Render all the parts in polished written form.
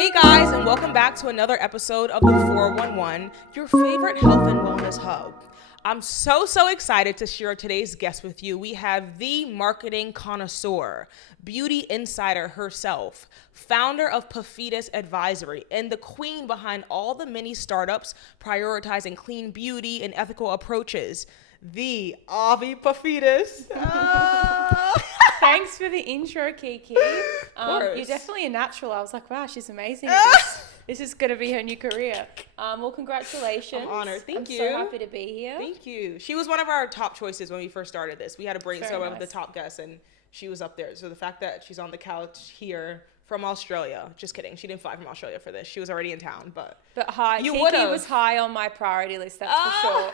Hey guys, and welcome back to another episode of the 411, your favorite health and wellness hub. I'm so excited to share today's guest with you. We have the marketing connoisseur, beauty insider herself, founder of Paphitis Advisory, and the queen behind all the mini startups prioritizing clean beauty and ethical approaches, the Avi Paphitis. Thanks for the intro, Kiki. You're definitely a natural. I was like, wow, she's amazing at this. This is going to be her new career. Well, congratulations. I'm honored. Thank you. I'm so happy to be here. Thank you. She was one of our top choices when we first started this. We had a brainstorm of the top guests, and she was up there. So the fact that she's on the couch here from Australia, just kidding. She didn't fly from Australia for this. She was already in town, but hi, Kiki was high on my priority list, that's for sure.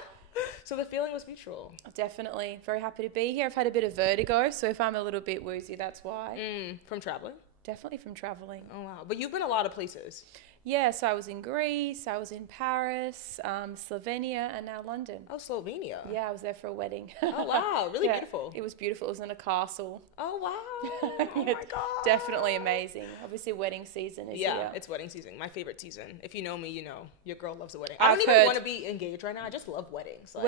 So the feeling was mutual. Definitely. Very happy to be here. I've had a bit of vertigo, so if I'm a little bit woozy, that's why. From traveling? Definitely from traveling. Oh, wow. But you've been a lot of places. Yeah, so I was in Greece, I was in Paris, Slovenia, and now London. Oh, Slovenia. Yeah, I was there for a wedding. Oh, wow. Really beautiful. It was beautiful. It was in a castle. Oh, wow. Oh, my God. Definitely amazing. Obviously, wedding season is here. Yeah, it's wedding season. My favorite season. If you know me, you know. Your girl loves a wedding. I don't even want to be engaged right now. I just love weddings. Like,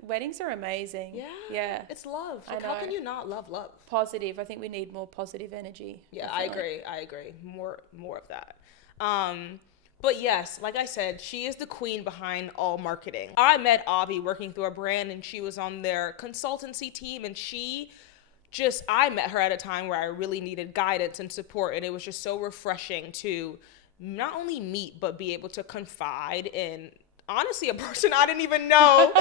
weddings are amazing. Yeah. Yeah. It's love. Like, how can you not love love? Positive. I think we need more positive energy. Yeah, definitely. I agree. More of that. But yes, like I said, she is the queen behind all marketing. I met Avi working through a brand, and she was on their consultancy team, and I met her at a time where I really needed guidance and support, and it was just so refreshing to not only meet, but be able to confide in, honestly, a person I didn't even know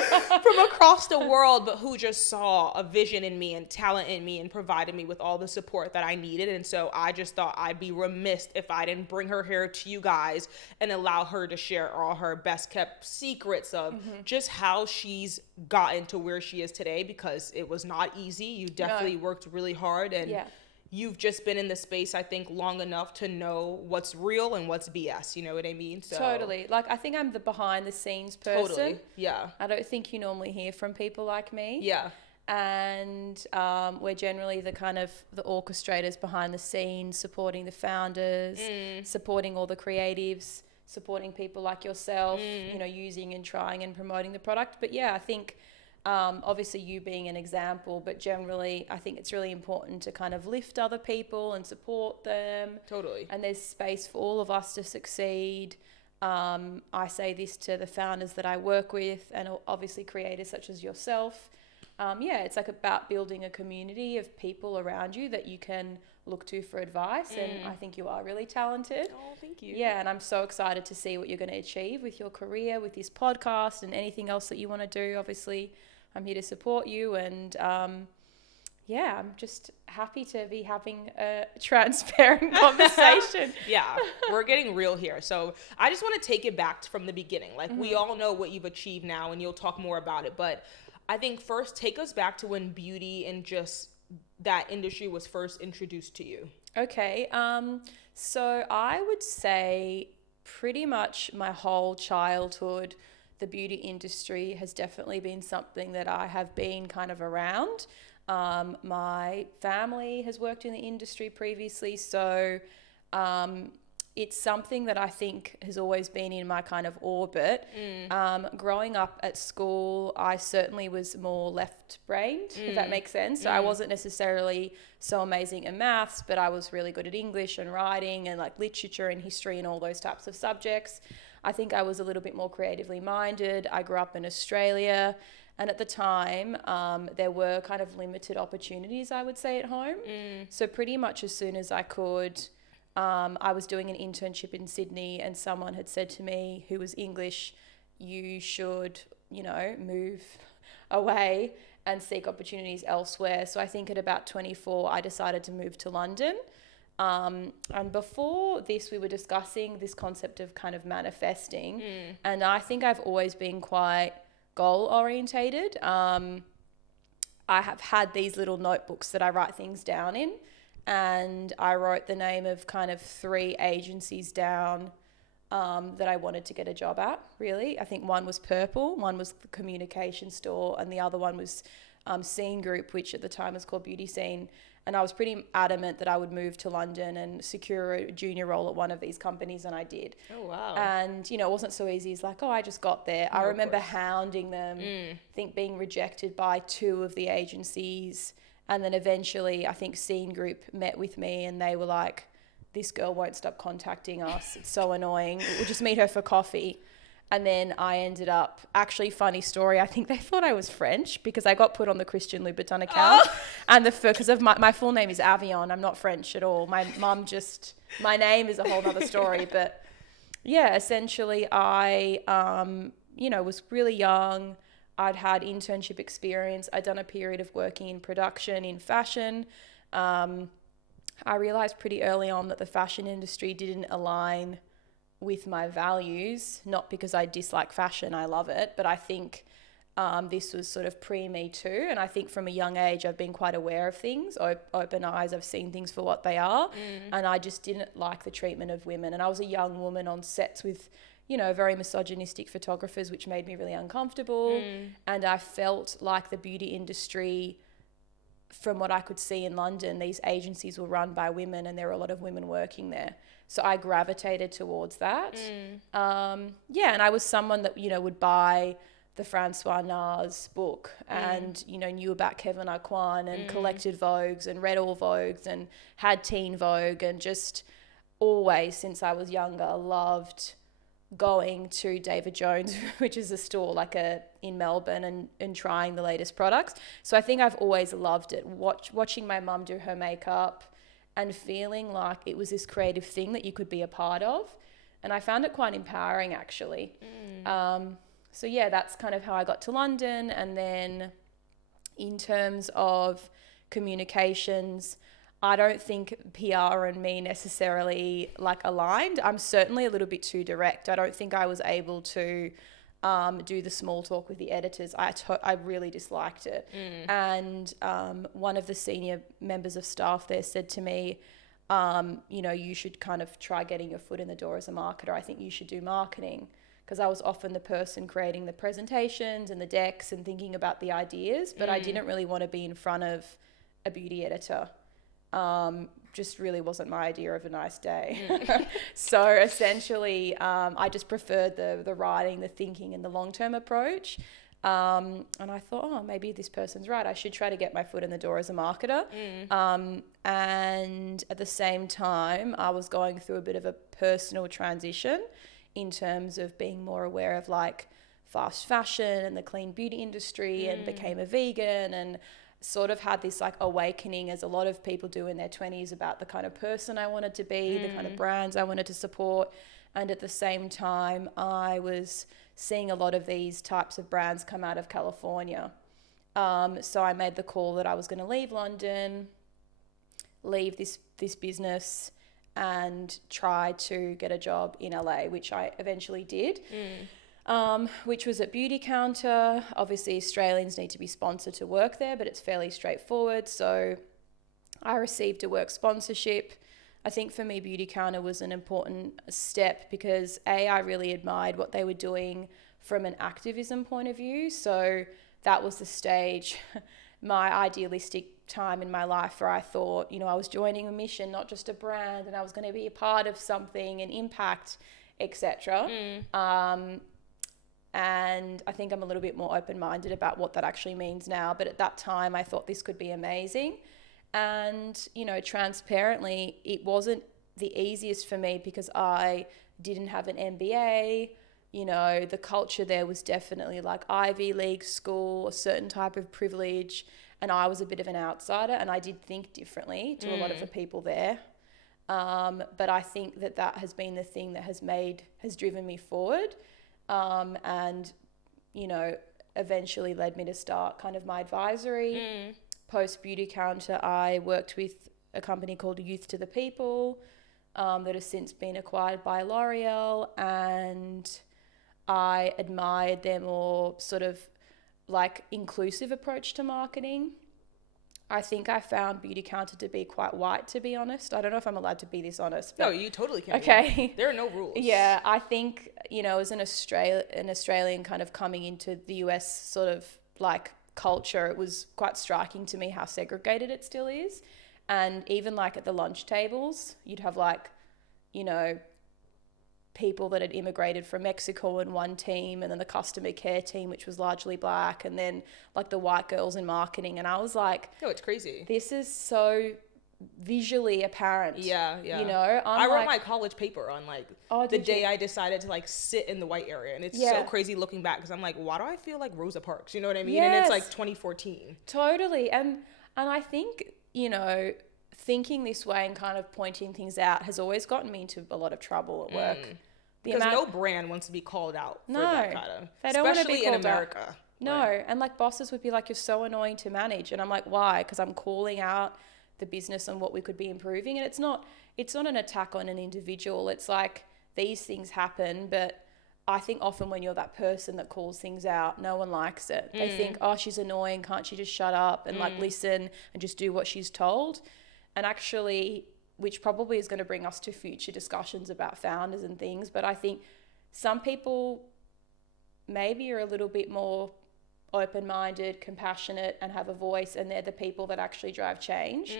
from across the world, but who just saw a vision in me and talent in me and provided me with all the support that I needed. And so I just thought I'd be remiss if I didn't bring her here to you guys and allow her to share all her best kept secrets of just how she's gotten to where she is today, because it was not easy. You definitely worked really hard, and you've just been in the space, I think, long enough to know what's real and what's BS. You know what I mean? So, totally. Like, I think I'm the behind the scenes person. Totally. Yeah. I don't think you normally hear from people like me. Yeah. And we're generally the kind of the orchestrators behind the scenes, supporting the founders, supporting all the creatives, supporting people like yourself, you know, using and trying and promoting the product. But yeah, I think obviously you being an example, but generally I think it's really important to kind of lift other people and support them. Totally. And there's space for all of us to succeed. I say this to the founders that I work with, and obviously creators such as yourself. It's like about building a community of people around you that you can look to for advice. And I think you are really talented. Oh, thank you. Yeah, and I'm so excited to see what you're going to achieve with your career, with this podcast, and anything else that you want to do. Obviously, I'm here to support you, and I'm just happy to be having a transparent conversation. Yeah, we're getting real here. So I just want to take it back from the beginning. Like, we all know what you've achieved now, and you'll talk more about it. But I think first, take us back to when beauty and just that industry was first introduced to you. Okay, so I would say pretty much my whole childhood, the beauty industry has definitely been something that I have been kind of around. My family has worked in the industry previously, so it's something that I think has always been in my kind of orbit. Growing up at school, I certainly was more left-brained, if that makes sense. So I wasn't necessarily so amazing at maths, but I was really good at English and writing and like literature and history and all those types of subjects. I think I was a little bit more creatively minded. I grew up in Australia, and at the time, there were kind of limited opportunities, I would say, at home. So pretty much as soon as I could, I was doing an internship in Sydney, and someone had said to me, who was English, you should, you know, move away and seek opportunities elsewhere. So I think at about 24, I decided to move to London. And before this, we were discussing this concept of kind of manifesting. And I think I've always been quite goal orientated. I have had these little notebooks that I write things down in. And I wrote the name of kind of 3 agencies down that I wanted to get a job at, really. I think one was Purple, one was the communication store, and the other one was Scene Group, which at the time was called Beauty Scene. And I was pretty adamant that I would move to London and secure a junior role at one of these companies, and I did. Oh, wow. And, it wasn't so easy. It's like, oh, I just got there. I remember hounding them, I think being rejected by 2 of the agencies. And then eventually, I think Scene Group met with me and they were like, this girl won't stop contacting us. It's so annoying. We'll just meet her for coffee. And then I ended up, actually, funny story, I think they thought I was French because I got put on the Christian Louboutin account. Oh. And because of my full name is Avion, I'm not French at all. My mum my name is a whole other story. But yeah, essentially I, was really young. I'd had internship experience. I'd done a period of working in production, in fashion. I realized pretty early on that the fashion industry didn't align with my values, not because I dislike fashion, I love it, but I think this was sort of pre-Me Too, and I think from a young age I've been quite aware of things, open eyes, I've seen things for what they are, and I just didn't like the treatment of women. And I was a young woman on sets with, very misogynistic photographers, which made me really uncomfortable, and I felt like the beauty industry, from what I could see in London, these agencies were run by women and there were a lot of women working there. So I gravitated towards that. And I was someone that, would buy the Francois Nars book and, knew about Kevin Aucoin and collected Vogues and read all Vogues and had Teen Vogue, and just always, since I was younger, loved going to David Jones, which is a store in Melbourne, and trying the latest products. So I think I've always loved it, watching my mum do her makeup and feeling like it was this creative thing that you could be a part of. And I found it quite empowering, actually. So yeah, that's kind of how I got to London. And then in terms of communications, I don't think PR and me necessarily aligned. I'm certainly a little bit too direct. I don't think I was able to do the small talk with the editors. I really disliked it. And one of the senior members of staff there said to me, you should kind of try getting your foot in the door as a marketer. I think you should do marketing, because I was often the person creating the presentations and the decks and thinking about the ideas, but I didn't really want to be in front of a beauty editor. Just really wasn't my idea of a nice day. So essentially, I just preferred the writing, the thinking, and the long-term approach. And I thought, maybe this person's right. I should try to get my foot in the door as a marketer. And at the same time, I was going through a bit of a personal transition in terms of being more aware of fast fashion and the clean beauty industry, and became a vegan, and sort of had this awakening, as a lot of people do in their 20s, about the kind of person I wanted to be, the kind of brands I wanted to support. And at the same time, I was seeing a lot of these types of brands come out of California. So I made the call that I was going to leave London, leave this business, and try to get a job in LA, which I eventually did. Which was at Beautycounter. Obviously, Australians need to be sponsored to work there, but it's fairly straightforward. So I received a work sponsorship. I think for me, Beautycounter was an important step because I really admired what they were doing from an activism point of view. So that was the stage, my idealistic time in my life, where I thought, I was joining a mission, not just a brand, and I was going to be a part of something, an impact, etc. And I think I'm a little bit more open-minded about what that actually means now. But at that time, I thought this could be amazing. And, transparently, it wasn't the easiest for me because I didn't have an MBA. The culture there was definitely Ivy League school, a certain type of privilege. And I was a bit of an outsider, and I did think differently to a lot of the people there. But I think that has been the thing that has driven me forward. And, eventually led me to start kind of my advisory. Post Beautycounter, I worked with a company called Youth to the People, that has since been acquired by L'Oreal, and I admired their more sort of inclusive approach to marketing. I think I found Beautycounter to be quite white, to be honest. I don't know if I'm allowed to be this honest. No, you totally can. Okay. There are no rules. Yeah, I think, as an Australian kind of coming into the US sort of culture, it was quite striking to me how segregated it still is. And even like at the lunch tables, you'd have like, you know, people that had immigrated from Mexico in one team, and then the customer care team, which was largely black, and then like the white girls in marketing. And I was like, Oh, it's crazy. this is so visually apparent. Yeah. You know, I wrote like, my college paper on like Oh, the did day you? I decided to like sit in the white area, and it's Yeah. so crazy looking back because I'm like, why do I feel like Rosa Parks? You know what I mean? And it's like Yes. 2014. Totally. And I think, you know, thinking this way and kind of pointing things out has always gotten me into a lot of trouble at work. The Because no amount, brand wants to be called out for No, that kind of, they don't wanna be especially in called out. America. No, Like, and like bosses would be like, you're so annoying to manage. And I'm like, why? Because I'm calling out the business and what we could be improving. And it's not an attack on an individual. It's like these things happen, but I think often when you're that person that calls things out, no one likes it. They think, oh, she's annoying. Can't she just shut up and like listen and just do what she's told? And actually, which probably is going to bring us to future discussions about founders and things. But I think some people maybe are a little bit more open-minded, compassionate, and have a voice, and they're the people that actually drive change.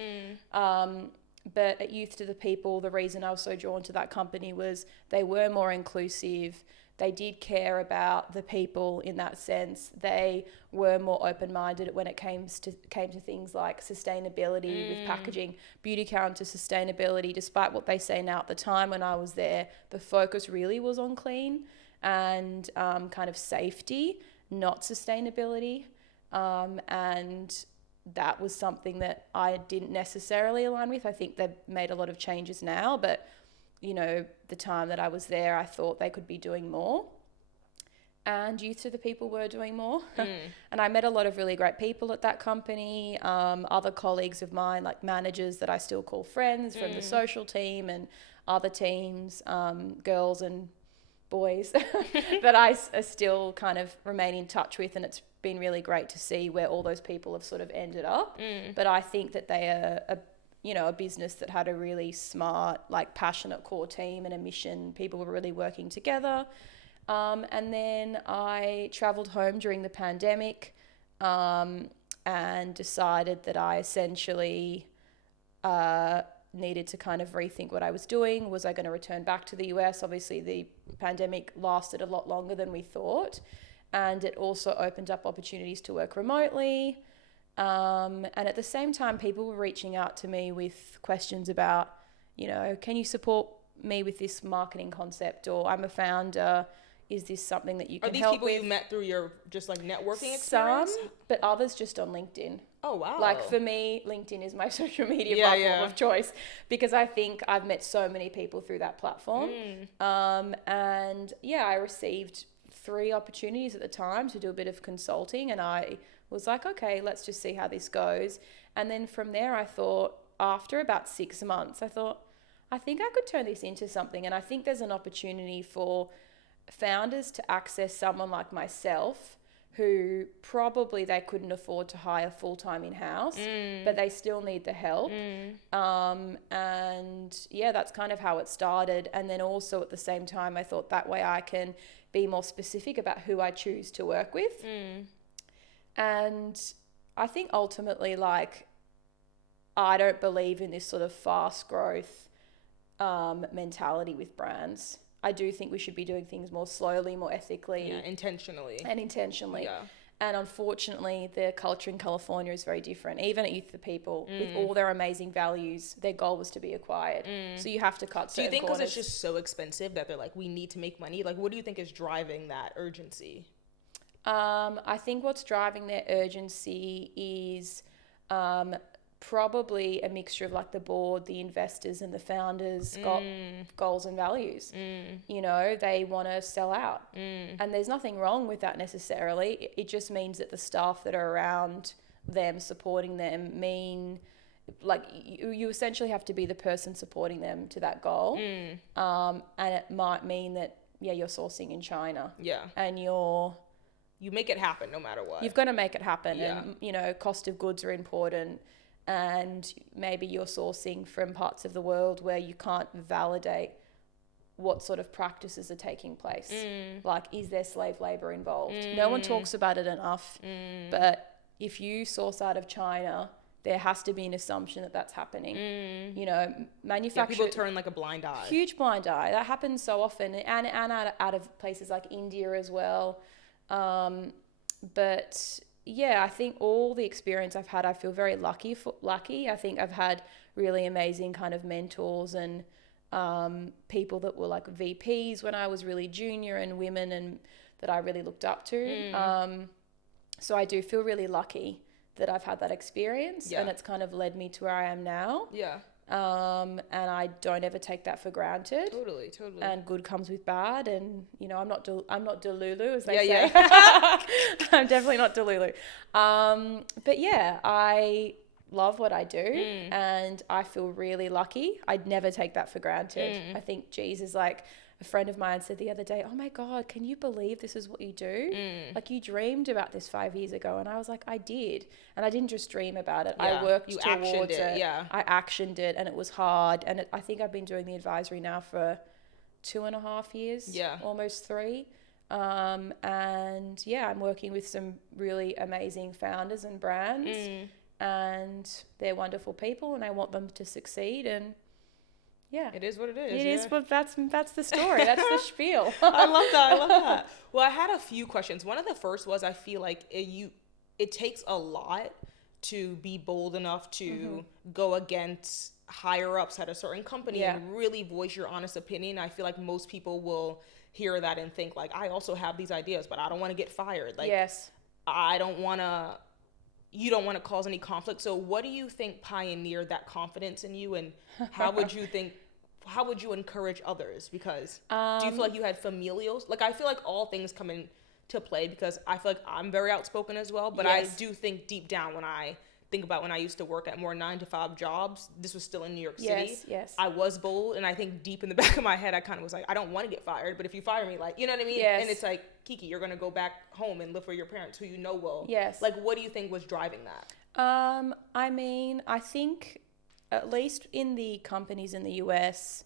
But at Youth to the People, the reason I was so drawn to that company was they were more inclusive. They did care about the people in that sense. They were more open-minded when it came to things like sustainability with packaging, Beautycounter sustainability. Despite what they say now, at the time when I was there, the focus really was on clean and kind of safety, not sustainability. And that was something that I didn't necessarily align with. I think they've made a lot of changes now, but you know, the time that I was there, I thought they could be doing more. And Youth to the People were doing more. And I met a lot of really great people at that company, other colleagues of mine, like managers that I still call friends from the social team and other teams, girls and boys that I still kind of remain in touch with. And it's been really great to see where all those people have sort of ended up. But I think that they are a business that had a really smart, like passionate core team and a mission. People were really working together. And then I traveled home during the pandemic and decided that I essentially needed to kind of rethink what I was doing. Was I going to return back to the US? Obviously, the pandemic lasted a lot longer than we thought. And it also opened up opportunities to work remotely. And at the same time, people were reaching out to me with questions about, you know, can you support me with this marketing concept? Or I'm a founder. Is this something that you can help with? Are these people you met through your just like networking experience? Some, but others just on LinkedIn. Oh, wow. Like for me, LinkedIn is my social media platform of choice because I think I've met so many people through that platform. And yeah, I received 3 opportunities at the time to do a bit of consulting, and I was like, okay, let's just see how this goes. And then from there, I thought, after about 6 months, I thought, I think I could turn this into something. And I think there's an opportunity for founders to access someone like myself who probably they couldn't afford to hire full-time in-house, but they still need the help. And yeah, that's kind of how it started. And then also at the same time, I thought that way I can be more specific about who I choose to work with. And I think ultimately, like, I don't believe in this sort of fast growth mentality with brands. I do think we should be doing things more slowly, more ethically. Yeah, intentionally. Yeah. And unfortunately, the culture in California is very different. Even at Youth for People, with all their amazing values, their goal was to be acquired. So you have to cut certain corners. Do you think because it's just so expensive that they're like, we need to make money? Like, what do you think is driving that urgency? I think what's driving their urgency is probably a mixture of like the board, the investors and the founders got goals and values. You know, they want to sell out. And there's nothing wrong with that necessarily. It just means that the staff that are around them, supporting them, mean like you essentially have to be the person supporting them to that goal. And it might mean that, yeah, you're sourcing in China. Yeah. And you make it happen no matter what. You've got to make it happen. Yeah. And, you know, cost of goods are important. And maybe you're sourcing from parts of the world where you can't validate what sort of practices are taking place. Like, is there slave labor involved? No one talks about it enough. But if you source out of China, there has to be an assumption that that's happening. You know, Yeah, manufacture people turn like a blind eye. huge blind eye. That happens so often, and out of places like India as well. But yeah, I think all the experience I've had, I feel very lucky. I think I've had really amazing kind of mentors and people that were like VPs when I was really junior, and women and that I really looked up to. So I do feel really lucky that I've had that experience, and it's kind of led me to where I am now. Yeah. And I don't ever take that for granted. Totally. And good comes with bad, and you know, I'm not Delulu, as they say. Yeah. I'm definitely not Delulu. But yeah, I love what I do, and I feel really lucky. I'd never take that for granted. I think Jesus, like a friend of mine said the other day, "Oh my God, can you believe this is what you do? Like you dreamed about this 5 years ago." And I was like, I did. And I didn't just dream about it. I worked towards it. Yeah. I actioned it, and it was hard. And I think I've been doing the advisory now for 2.5 years. Yeah. Almost 3. And yeah, I'm working with some really amazing founders and brands, and they're wonderful people, and I want them to succeed. And yeah, it is what it is. It is what that's the story. That's the spiel. I love that. Well, I had a few questions. One of the first was, I feel like it takes a lot to be bold enough to go against higher ups at a certain company and really voice your honest opinion. I feel like most people will hear that and think like, I also have these ideas, but I don't want to get fired. Like, you don't want to cause any conflict. So what do you think pioneered that confidence in you, and how would you encourage others? Because do you feel like you had familials? Like, I feel like all things come into play, because I feel like I'm very outspoken as well, but I do think deep down, when I think about when I used to work at more 9-to-5 jobs, this was still in New York City. Yes. I was bold, and I think deep in the back of my head, I kind of was like, I don't want to get fired, but if you fire me, like, you know what I mean? Yes. And it's like, Kiki, you're going to go back home and live for your parents who you know will. Yes. Like, what do you think was driving that? I mean, I think at least in the companies in the US,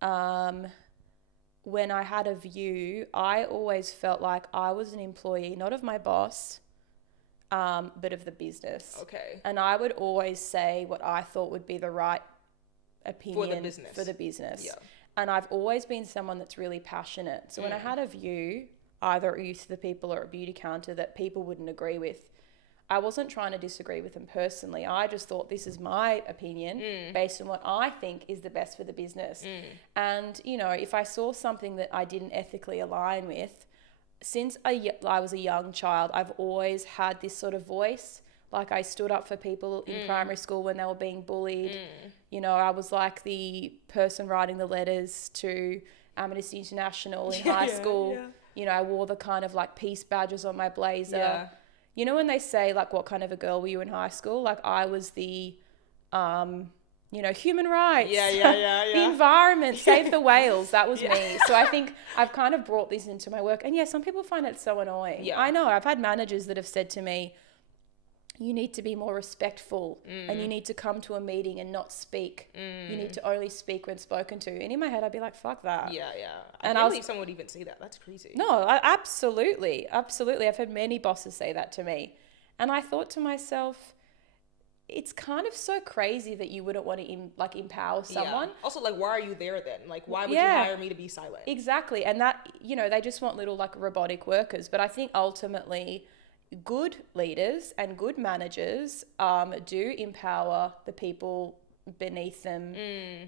when I had a view, I always felt like I was an employee, not of my boss, but of the business. Okay. And I would always say what I thought would be the right opinion for the business. Yeah. And I've always been someone that's really passionate. So when I had a view, either at Youth to the People or at Beautycounter, that people wouldn't agree with, I wasn't trying to disagree with them personally. I just thought, this is my opinion based on what I think is the best for the business. And, you know, if I saw something that I didn't ethically align with, since I was a young child, I've always had this sort of voice. Like, I stood up for people in primary school when they were being bullied. You know, I was like the person writing the letters to Amnesty International in high school. Yeah. You know, I wore the kind of like peace badges on my blazer. Yeah. You know, when they say like, what kind of a girl were you in high school? Like, I was the, you know, human rights. Yeah. The environment, save the whales. That was me. So I think I've kind of brought this into my work. And yeah, some people find it so annoying. Yeah. I know. I've had managers that have said to me, you need to be more respectful and you need to come to a meeting and not speak. You need to only speak when spoken to. And in my head, I'd be like, fuck that. Yeah. I can't believe someone would even say that. That's crazy. No, absolutely. I've had many bosses say that to me. And I thought to myself, it's kind of so crazy that you wouldn't want to empower someone. Yeah. Also, like, why are you there then? Like, why would you hire me to be silent? Exactly. And that, you know, they just want little like robotic workers. But I think ultimately, good leaders and good managers do empower the people beneath them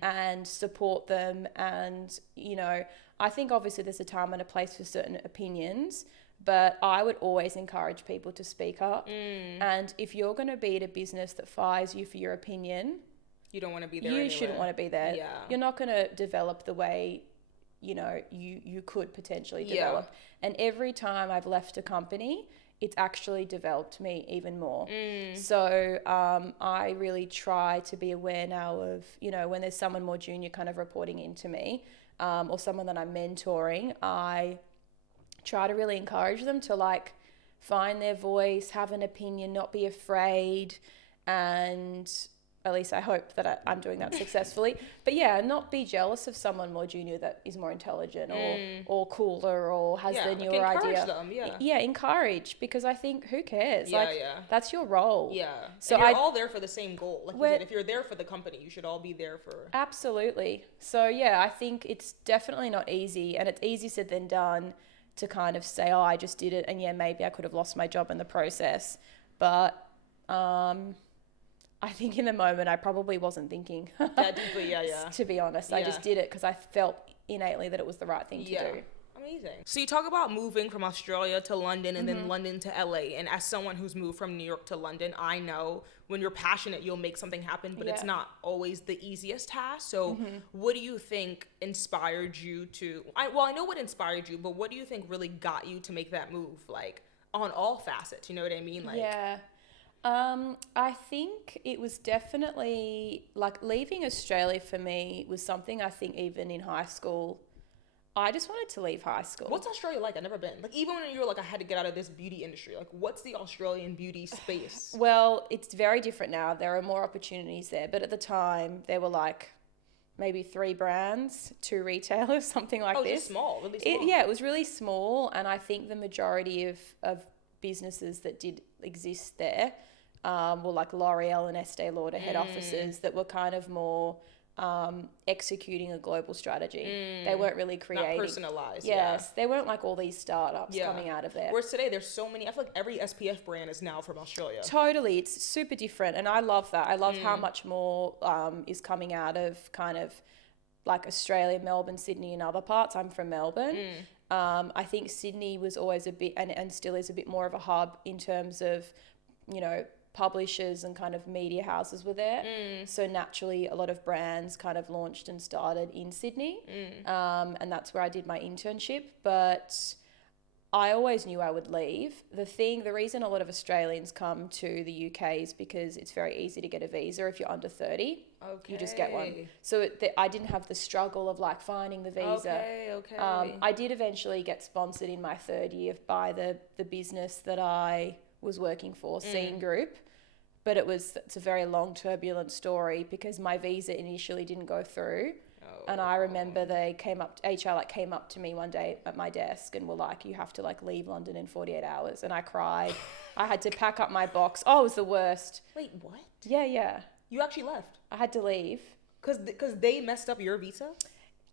and support them. And, you know, I think obviously there's a time and a place for certain opinions, but I would always encourage people to speak up. And if you're going to be at a business that fires you for your opinion, you don't want to be there. You shouldn't want to be there. Yeah. You're not going to develop the way, you know, you could potentially develop. And every time I've left a company, it's actually developed me even more. So I really try to be aware now of, you know, when there's someone more junior kind of reporting into me or someone that I'm mentoring, I try to really encourage them to like find their voice, have an opinion, not be afraid, and at least I hope that I'm doing that successfully. But yeah, not be jealous of someone more junior that is more intelligent or cooler or has the newer encourage idea. them, yeah. Yeah, encourage, because I think who cares? Yeah, like, that's your role. Yeah. So and you're all there for the same goal. Like you said, if you're there for the company, you should all be there for... Absolutely. So yeah, I think it's definitely not easy, and it's easier said than done to kind of say, oh, I just did it, and yeah, maybe I could have lost my job in the process. But I think in the moment I probably wasn't thinking that deeply, yeah. To be honest, I just did it because I felt innately that it was the right thing to do. Amazing. So you talk about moving from Australia to London and then London to LA. And as someone who's moved from New York to London, I know when you're passionate, you'll make something happen, but it's not always the easiest task. So what do you think inspired you to, I know what inspired you, but what do you think really got you to make that move? Like on all facets, you know what I mean? Like, I think it was definitely like leaving Australia for me was something I think even in high school, I just wanted to leave high school. What's Australia like? I've never been. Like, even when you were like, I had to get out of this beauty industry, like, what's the Australian beauty space? Well, it's very different now. There are more opportunities there. But at the time, there were like maybe 3 brands, 2 retailers, something like this. Just small, really small. It was really small. And I think the majority of businesses that did exist there were like L'Oreal and Estee Lauder head offices that were kind of more... executing a global strategy. They weren't really creating. Not personalized. Yes. They weren't like all these startups coming out of there. Whereas today there's so many, I feel like every SPF brand is now from Australia. Totally. It's super different. And I love that. I love how much more is coming out of kind of like Australia, Melbourne, Sydney and other parts. I'm from Melbourne. I think Sydney was always a bit, and still is a bit more of a hub in terms of, you know, publishers and kind of media houses were there. So naturally a lot of brands kind of launched and started in Sydney. And that's where I did my internship. But I always knew I would leave. The reason a lot of Australians come to the UK is because it's very easy to get a visa if you're under 30. Okay. You just get one. So I didn't have the struggle of like finding the visa. Okay. I did eventually get sponsored in my 3rd year by the business that I was working for, Scene Group. But it's a very long, turbulent story because my visa initially didn't go through. And I remember HR came up to me one day at my desk and were like, you have to like leave London in 48 hours. And I cried. I had to pack up my box. Oh, it was the worst. Wait, what? Yeah. You actually left? I had to leave. Because they messed up your visa?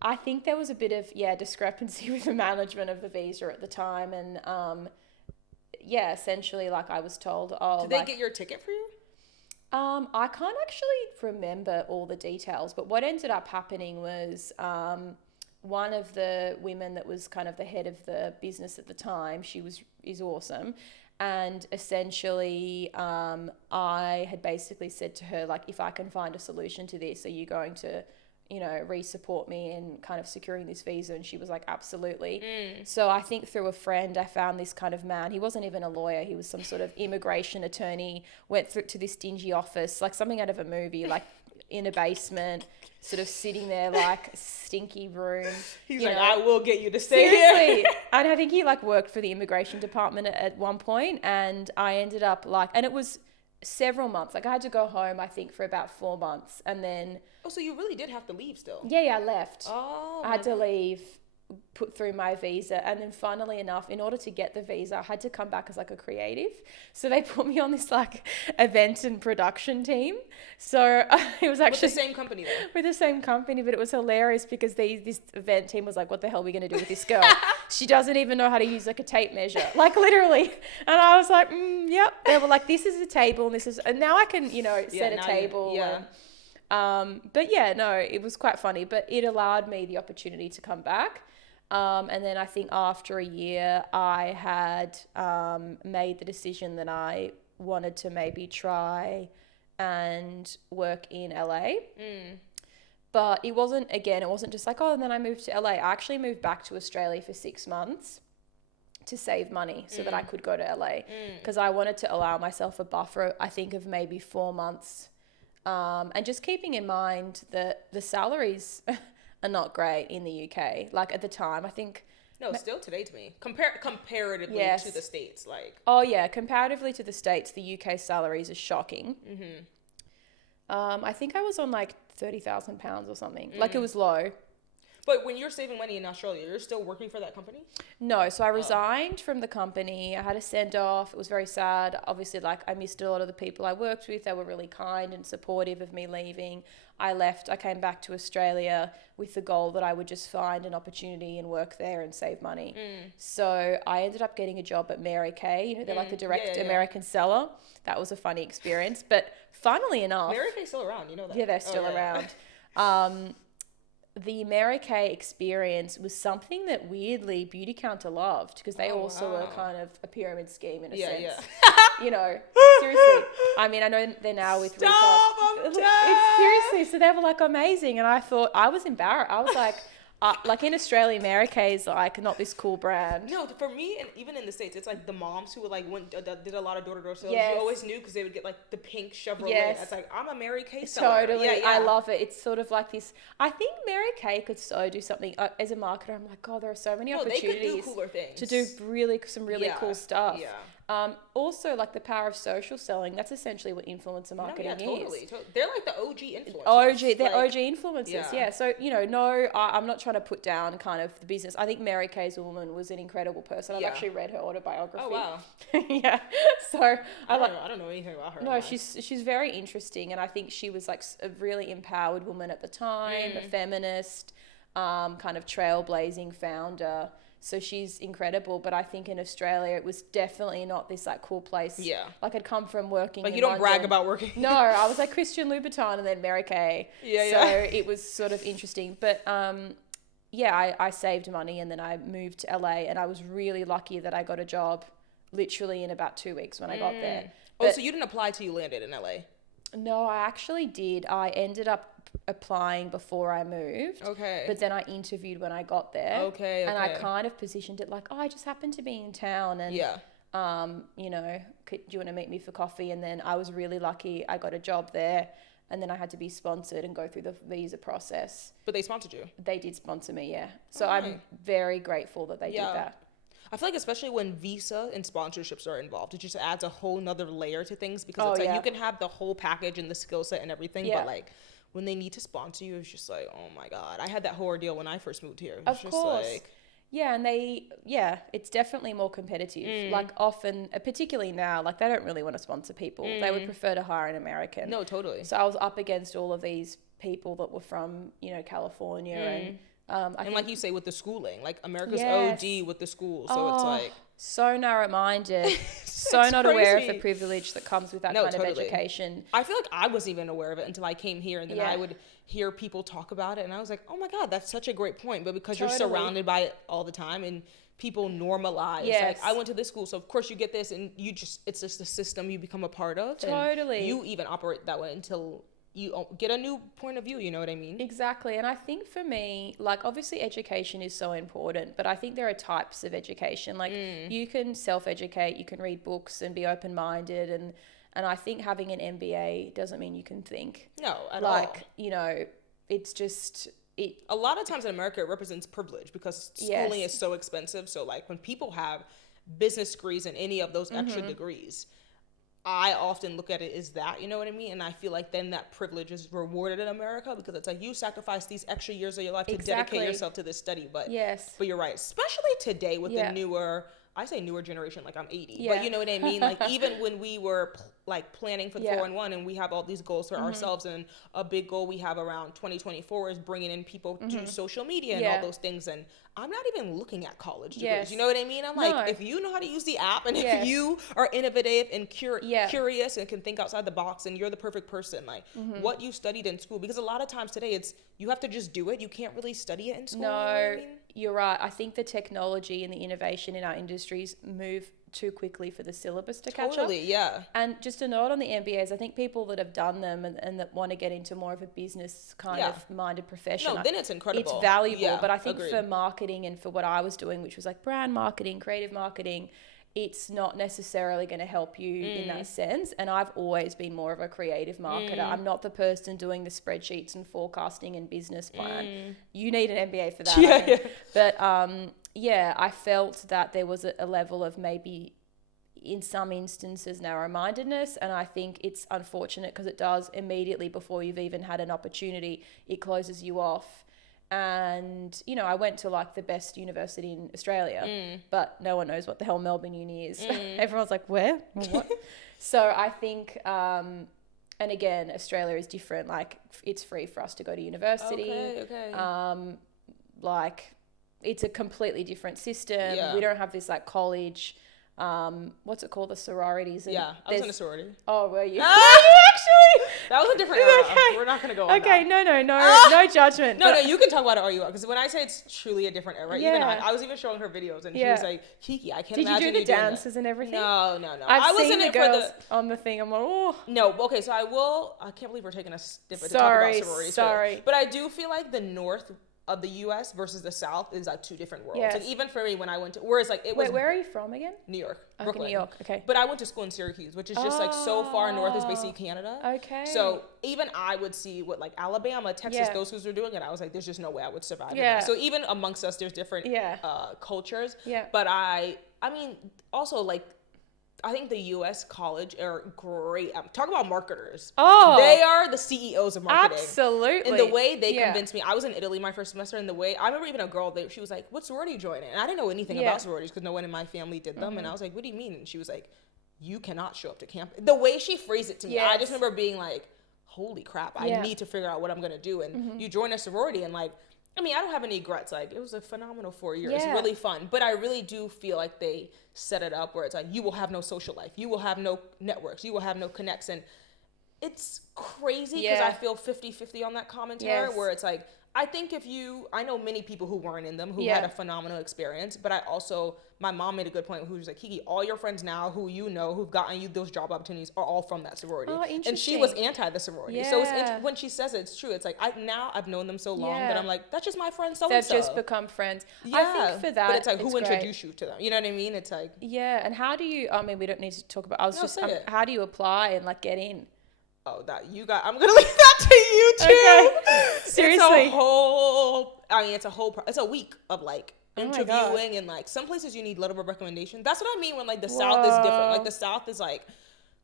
I think there was a bit of, discrepancy with the management of the visa at the time. And essentially like I was told, did they get your ticket for you? I can't actually remember all the details, but what ended up happening was one of the women that was kind of the head of the business at the time, is awesome. And essentially, I had basically said to her, like, if I can find a solution to this, are you going to, re-support me in kind of securing this visa? And she was like, absolutely. So I think through a friend, I found this kind of man. He wasn't even a lawyer. He was some sort of immigration attorney, went through to this dingy office, like something out of a movie, like in a basement, sort of sitting there, like stinky room. He's like, I will get you to stay Seriously. here. And I think he like worked for the immigration department at one point, and I ended up like, and it was several months. Like I had to go home, I think, for about 4 months, and then... Oh, so you really did have to leave still? Yeah, I left. Oh. I had to leave, put through my visa, and then funnily enough, in order to get the visa, I had to come back as like a creative. So they put me on this like event and production team. So it was actually... With the same company though? With the same company, but it was hilarious because this event team was like, what the hell are we going to do with this girl? She doesn't even know how to use like a tape measure, like literally. And I was like, yep. They were like, this is a table and now I can, set a table. But yeah, no, it was quite funny, but it allowed me the opportunity to come back. And then I think after a year, I had made the decision that I wanted to maybe try and work in LA. But it wasn't just like, and then I moved to LA. I actually moved back to Australia for 6 months to save money so that I could go to LA, because I wanted to allow myself a buffer, I think, of maybe 4 months. And just keeping in mind that the salaries are not great in the UK. Like at the time, I think... No, still today to me. Comparatively to the States, like... Oh yeah, comparatively to the States, the UK salaries are shocking. I think I was on like £30,000 or something. Like it was low. But when you're saving money in Australia, you're still working for that company? No, so I resigned from the company. I had a send off. It was very sad. Obviously, like I missed a lot of the people I worked with. They were really kind and supportive of me leaving. I left. I came back to Australia with the goal that I would just find an opportunity and work there and save money. So I ended up getting a job at Mary Kay. You know, they're like the direct American seller. That was a funny experience. But funnily enough... Mary Kay's still around, you know that? Yeah, they're still around. The Mary Kay experience was something that weirdly Beautycounter loved because they were kind of a pyramid scheme in a sense. Yeah. You know, seriously. I mean, I know they're now with It's seriously. So they were like amazing. And I thought, I was embarrassed. I was like in Australia, Mary Kay is like not this cool brand. No, for me, and even in the States, it's like the moms who like did a lot of door-to-door sales. Yes. You always knew because they would get like the pink Chevrolet. Yes. It's like, I'm a Mary Kay seller. Totally. I love it. It's sort of like this. I think Mary Kay could so do something as a marketer. I'm like, God, there are so many opportunities they could do cooler things. To do some really cool stuff. Yeah. Also, like the power of social selling, that's essentially what influencer marketing is. Totally. They're like the OG influencers. They're OG influencers, yeah. So, you know, I'm not trying to put down kind of the business. I think Mary Kay's woman was an incredible person. I've actually read her autobiography. Oh, wow. Yeah. So, I don't know anything about her. No, she's very interesting. And I think she was like a really empowered woman at the time, a feminist, kind of trailblazing founder. So she's incredible, but I think in Australia it was definitely not this like cool place. Yeah. Like I'd come from working like in you don't London. brag about working. No, I was like Christian Louboutin and then Mary Kay. So it was sort of interesting. But I saved money and then I moved to LA and I was really lucky that I got a job literally in about 2 weeks when I got there. But, so you didn't apply till you landed in LA? No, I actually did. I ended up applying before I moved. Okay. But then I interviewed when I got there. Okay. And I kind of positioned it like, I just happened to be in town and, you know, do you want to meet me for coffee? And then I was really lucky. I got a job there and then I had to be sponsored and go through the visa process. But they sponsored you? They did sponsor me, yeah. So I'm very grateful that they did that. I feel like especially when visa and sponsorships are involved, it just adds a whole nother layer to things because it's like you can have the whole package and the skill set and everything, but like when they need to sponsor you, it's just like, oh my God. I had that whole ordeal when I first moved here. Of course. Yeah, and it's definitely more competitive. Like often, particularly now, like they don't really want to sponsor people. They would prefer to hire an American. No, totally. So I was up against all of these people that were from, you know, California and I think, like you say with the schooling, like America's OG with the school. So it's like so narrow-minded, so not aware of the privilege that comes with that kind of education. I feel like I wasn't even aware of it until I came here, and then I would hear people talk about it, and I was like, oh my God, that's such a great point. But because you're surrounded by it all the time, and people normalize, like I went to this school, so of course you get this, and it's just a system you become a part of. Totally. And you even operate that way until you get a new point of view, you know what I mean? Exactly. And I think for me, like obviously education is so important, but I think there are types of education. Like you can self-educate, you can read books and be open-minded, and I think having an MBA doesn't mean you can think. No, at all. Like, you know, it's just a lot of times in America it represents privilege because schooling is so expensive. So like when people have business degrees and any of those extra degrees, I often look at it as that, you know what I mean? And I feel like then that privilege is rewarded in America because it's like you sacrifice these extra years of your life to dedicate yourself to this study. But but you're right, especially today with the newer, I say newer generation, like I'm 80, but you know what I mean? Like even when we were like planning for the 411 and we have all these goals for ourselves, and a big goal we have around 2024 is bringing in people to social media and all those things. And I'm not even looking at college degrees. You know what I mean? I'm like, if you know how to use the app and if you are innovative and curious and can think outside the box, and you're the perfect person, like what you studied in school, because a lot of times today it's, you have to just do it. You can't really study it in school. No, you know what I mean? You're right. I think the technology and the innovation in our industries move too quickly for the syllabus to catch up. Totally, yeah. And just a note on the MBAs, I think people that have done them and that want to get into more of a business kind of minded profession. No, then it's incredible. It's valuable, but I think for marketing and for what I was doing, which was like brand marketing, creative marketing, it's not necessarily going to help you in that sense. And I've always been more of a creative marketer. I'm not the person doing the spreadsheets and forecasting and business plan. You need an MBA for that. But I felt that there was a level of maybe in some instances, narrow-mindedness. And I think it's unfortunate because it does immediately before you've even had an opportunity, it closes you off. And, you know, I went to like the best university in Australia, but no one knows what the hell Melbourne Uni is. Everyone's like, where? What? So I think, and again, Australia is different. Like, it's free for us to go to university. Okay. Like, it's a completely different system. Yeah. We don't have this like college, what's it called? The sororities. And Yeah, I was in a sorority. Oh, were you? Ah! Actually? That was a different era. Okay. We're not going to go on Okay, that. no judgment. No, you can talk about it all you want. Because when I say it's truly a different era, even Yeah. I was even showing her videos and she Yeah. was like, Kiki, I can't Did imagine you do the doing that. dances and everything? No. I've I was seen in the it girls for the... on the thing. I'm like, oh. No, okay, so I can't believe we're taking a snippet to Sorry, talk about sororities. sorry. But I do feel like the north of the U.S. versus the South is like two different worlds. Yes. Like even for me when I went to, whereas like it was Wait, where are you from again? New York, Okay, Brooklyn. New York, okay. But I went to school in Syracuse, which is just like so far north is basically Canada. Okay. So even I would see what like Alabama, Texas, Yeah. those schools were doing, and I was like, there's just no way I would survive. Yeah. In that. So even amongst us, there's different Yeah. cultures. Yeah. But I mean, also like, I think the U.S. college are great. Talk about marketers. Oh. They are the CEOs of marketing. Absolutely. And the way they convinced me, I was in Italy my first semester, and the way, I remember even a girl, she was like, what sorority you joining? And I didn't know anything about sororities because no one in my family did them. And I was like, what do you mean? And she was like, you cannot show up to camp. The way she phrased it to me, I just remember being like, holy crap, I need to figure out what I'm going to do. And you join a sorority and like, I mean, I don't have any regrets. Like, it was a phenomenal 4 years. Yeah. Really fun. But I really do feel like they set it up where it's like, you will have no social life. You will have no networks. You will have no connects. And it's crazy because I feel 50-50 on that commentary where it's like, I think I know many people who weren't in them who had a phenomenal experience, but my mom made a good point who was like, Kiki, all your friends now who you know who've gotten you those job opportunities are all from that sorority. Oh, interesting. And she was anti the sorority. Yeah. So when she says it, it's true. It's like, I've known them so long that I'm like, that's just my friend so-and-so. They've just become friends. Yeah. I think for that, but it's like, who great. introduced you to them? You know what I mean? It's like... Yeah, and how do you, I mean, we don't need to talk about, how do you apply and like get in? Oh, I'm gonna leave that to you too. Okay. Seriously. It's a week of like interviewing and like some places you need letter of recommendation. That's what I mean when like the South is different. Like the South is like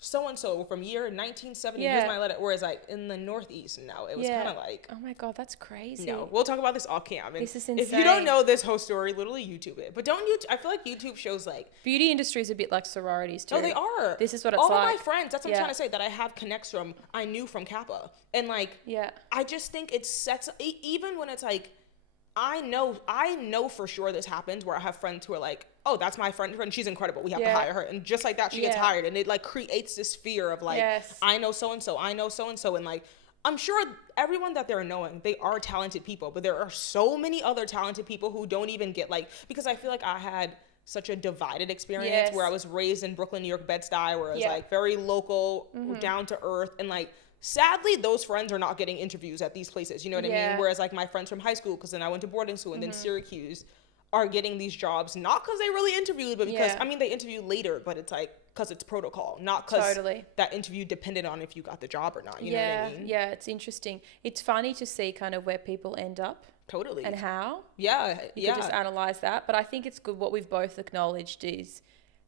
so-and-so from year 1970, here's my letter. Whereas like in the Northeast, no, it was kind of like, oh my God, that's crazy. no, we'll talk about this off cam. And this is insane. If you don't know this whole story, literally YouTube it. But I feel like YouTube shows like... Beauty industry is a bit like sororities too. Oh, they are. This is what it's all like. All of my friends, that's what I'm trying to say, that I have connects from, I knew from Kappa. And like, I just think it sets, even when it's like, I know for sure this happens where I have friends who are like, oh, that's my friend, she's incredible, we have to hire her. And just like that, she gets hired. And it like creates this fear of like, I know so-and-so, and like, I'm sure everyone that they're knowing, they are talented people, but there are so many other talented people who don't even get like, because I feel like I had such a divided experience where I was raised in Brooklyn, New York, Bed-Stuy, where it was like very local, down to earth, and like, sadly, those friends are not getting interviews at these places. You know what I mean? Whereas like my friends from high school, because then I went to boarding school and then Syracuse, are getting these jobs, not because they really interviewed, but because, I mean, they interviewed later, but it's like, because it's protocol, not because that interview depended on if you got the job or not. You know what I mean? Yeah, it's interesting. It's funny to see kind of where people end up. Totally. And how. Yeah. You could just analyze that. But I think it's good. What we've both acknowledged is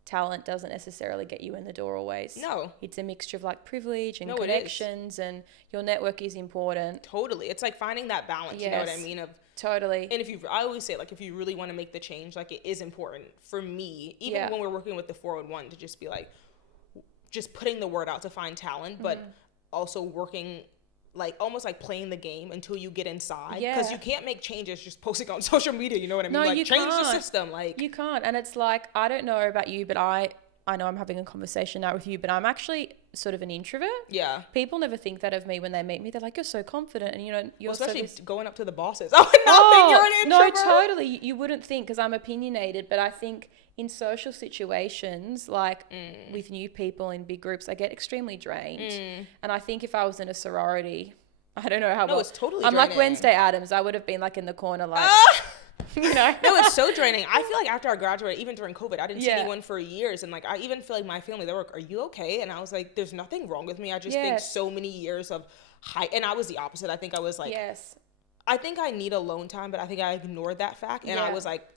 talent doesn't necessarily get you in the door always. No. It's a mixture of like privilege and connections, and your network is important. Totally. It's like finding that balance, you know what I mean? Totally. And I always say, like, if you really want to make the change, like, it is important for me, even when we're working with the 401, to just be like, just putting the word out to find talent, but also working, like, almost like playing the game until you get inside. Because you can't make changes just posting on social media, you know what I mean? No, like, you change can't. the system. Like, you can't. And it's like, I don't know about you, but I know I'm having a conversation now with you, but I'm actually sort of an introvert. Yeah. People never think that of me when they meet me. They're like, you're so confident, and you know, you're especially so going up to the bosses. I would not think you're an introvert. No, totally. You wouldn't think, because I'm opinionated, but I think in social situations, like with new people in big groups, I get extremely drained. And I think if I was in a sorority, I don't know how. No, it's totally I'm draining. like Wednesday Addams. I would have been like in the corner, like. You know? No, it's so draining. I feel like after I graduated, even during COVID, I didn't see anyone for years. And like, I even feel like my family, they were like, are you okay? And I was like, there's nothing wrong with me. I just think so many years of and I was the opposite. I think I was like, I think I need alone time, but I think I ignored that fact. And I was like,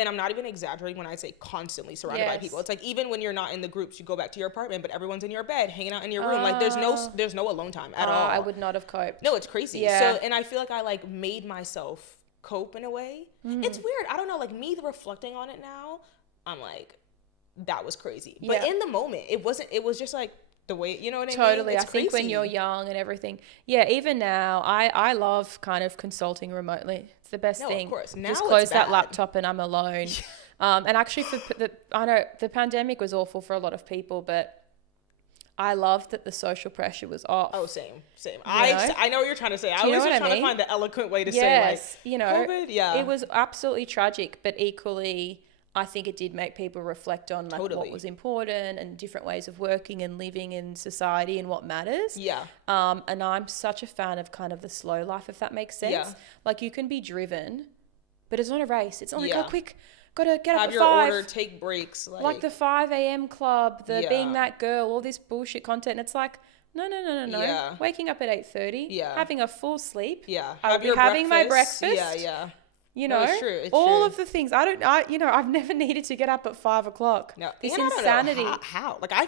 and I'm not even exaggerating when I say constantly surrounded by people. It's like, even when you're not in the groups, you go back to your apartment, but everyone's in your bed, hanging out in your room. Like, there's no alone time at all. I would not have coped. No, it's crazy. Yeah. So, and I feel like I like made myself cope in a way. It's weird. I don't know, like, me reflecting on it now, I'm like, that was crazy. But in the moment, it was just like the way, you know what I mean? Totally. I think when you're young and everything. Yeah, even now, I love kind of consulting remotely. It's the best thing. Of course. Now just close it's that bad. laptop and I'm alone. And actually, I know the pandemic was awful for a lot of people, but I loved that the social pressure was off. Oh, same. I know what you're trying to say. I was just trying to find the eloquent way to say, like, you know, COVID, it was absolutely tragic, but equally, I think it did make people reflect on like what was important and different ways of working and living in society and what matters. Yeah. And I'm such a fan of kind of the slow life, if that makes sense. Yeah. Like, you can be driven, but it's not a race. It's not like, oh, quick, gotta get up have at your 5. order, take breaks. Like the 5 a.m. club, the being that girl, all this bullshit content. And it's like, no. Yeah. Waking up at 8:30. Yeah. Having a full sleep. Yeah. I'll be having my breakfast. Yeah. You know, it's true. all of the things. I've never needed to get up at 5 o'clock. No, this and insanity. I don't know how? Like, I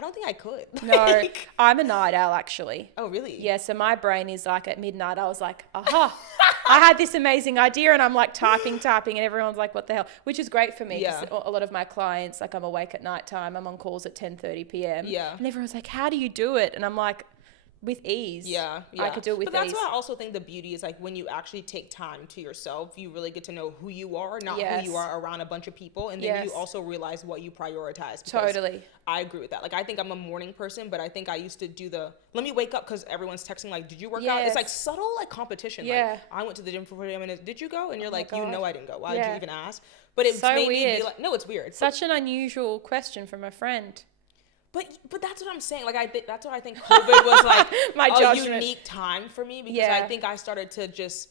don't think I could. No, I'm a night owl, actually. Oh, really? Yeah, so my brain is like, at midnight, I was like, aha, I had this amazing idea, and I'm like typing, and everyone's like, what the hell? Which is great for me, because a lot of my clients, like, I'm awake at nighttime, I'm on calls at 10:30 p.m. Yeah. And everyone's like, how do you do it? And I'm like, with ease. Yeah. I could do it with ease. But that's why I also think the beauty is, like, when you actually take time to yourself, you really get to know who you are, not who you are around a bunch of people. And then you also realize what you prioritize. Totally. I agree with that. Like, I think I'm a morning person, but I think I used to do let me wake up because everyone's texting, like, did you work out? It's like subtle, like, competition. Yeah. Like, I went to the gym for 40 minutes. Did you go? And you're like, God. you know I didn't go. Why did you even ask? But it so made weird. me be like, no, it's weird. Such an unusual question from a friend. But that's what I'm saying. Like, that's what I think COVID was like My a unique time for me, because I think I started to just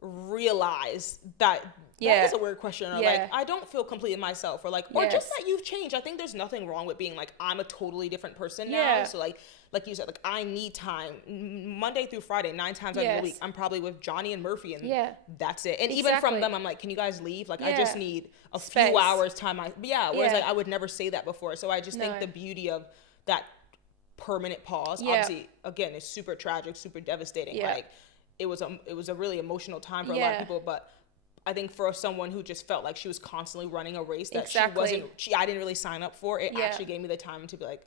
realize that is a weird question. Or like, I don't feel complete in myself, or like, or just that you've changed. I think there's nothing wrong with being like, I'm a totally different person now. So like you said, like, I need time. Monday through Friday, 9 times out of the week, I'm probably with Johnny and Murphy, and that's it. And even from them, I'm like, can you guys leave? Like, I just need a few hours time. Whereas like, I would never say that before. So I just think the beauty of that permanent pause, obviously, again, it's super tragic, super devastating. Like, it was a really emotional time for a lot of people, but I think for someone who just felt like she was constantly running a race that I didn't really sign up for, it actually gave me the time to be like,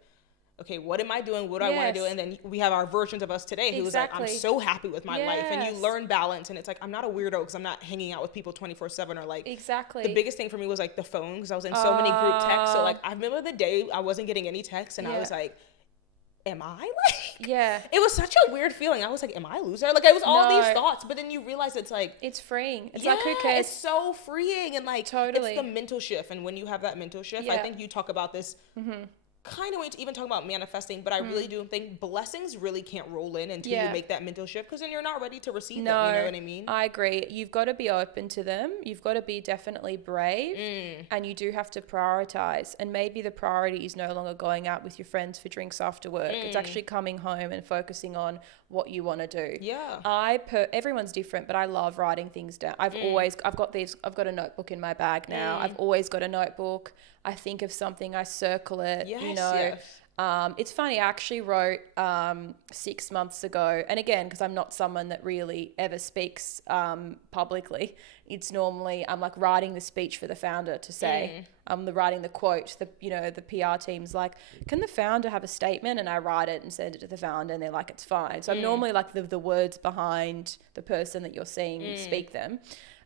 okay, what am I doing? What do I want to do? And then we have our versions of us today who was like, I'm so happy with my life. And you learn balance. And it's like, I'm not a weirdo because I'm not hanging out with people 24/7 or like. The biggest thing for me was like the phone, because I was in so many group texts. So like, I remember the day I wasn't getting any texts, and I was like, am I like? It was such a weird feeling. I was like, am I a loser? Like, it was all these thoughts, but then you realize it's like, it's freeing. It's like, who cares? It's so freeing. And like, it's the mental shift. And when you have that mental shift, I think you talk about this kind of way to even talk about manifesting, but I really do think blessings really can't roll in until you make that mental shift, because then you're not ready to receive them. You know what I mean? I agree. You've got to be open to them. You've got to be definitely brave, and you do have to prioritize. And maybe the priority is no longer going out with your friends for drinks after work. It's actually coming home and focusing on what you want to do. Everyone's different, but I love writing things down. I've got a notebook in my bag now. I've always got a notebook. I think of something, I circle it, it's funny, I actually wrote 6 months ago, and again, because I'm not someone that really ever speaks publicly, it's normally, I'm like writing the speech for the founder to say, I'm writing the quote, the PR team's like, can the founder have a statement? And I write it and send it to the founder, and they're like, it's fine. So I'm normally like the words behind the person that you're seeing speak them.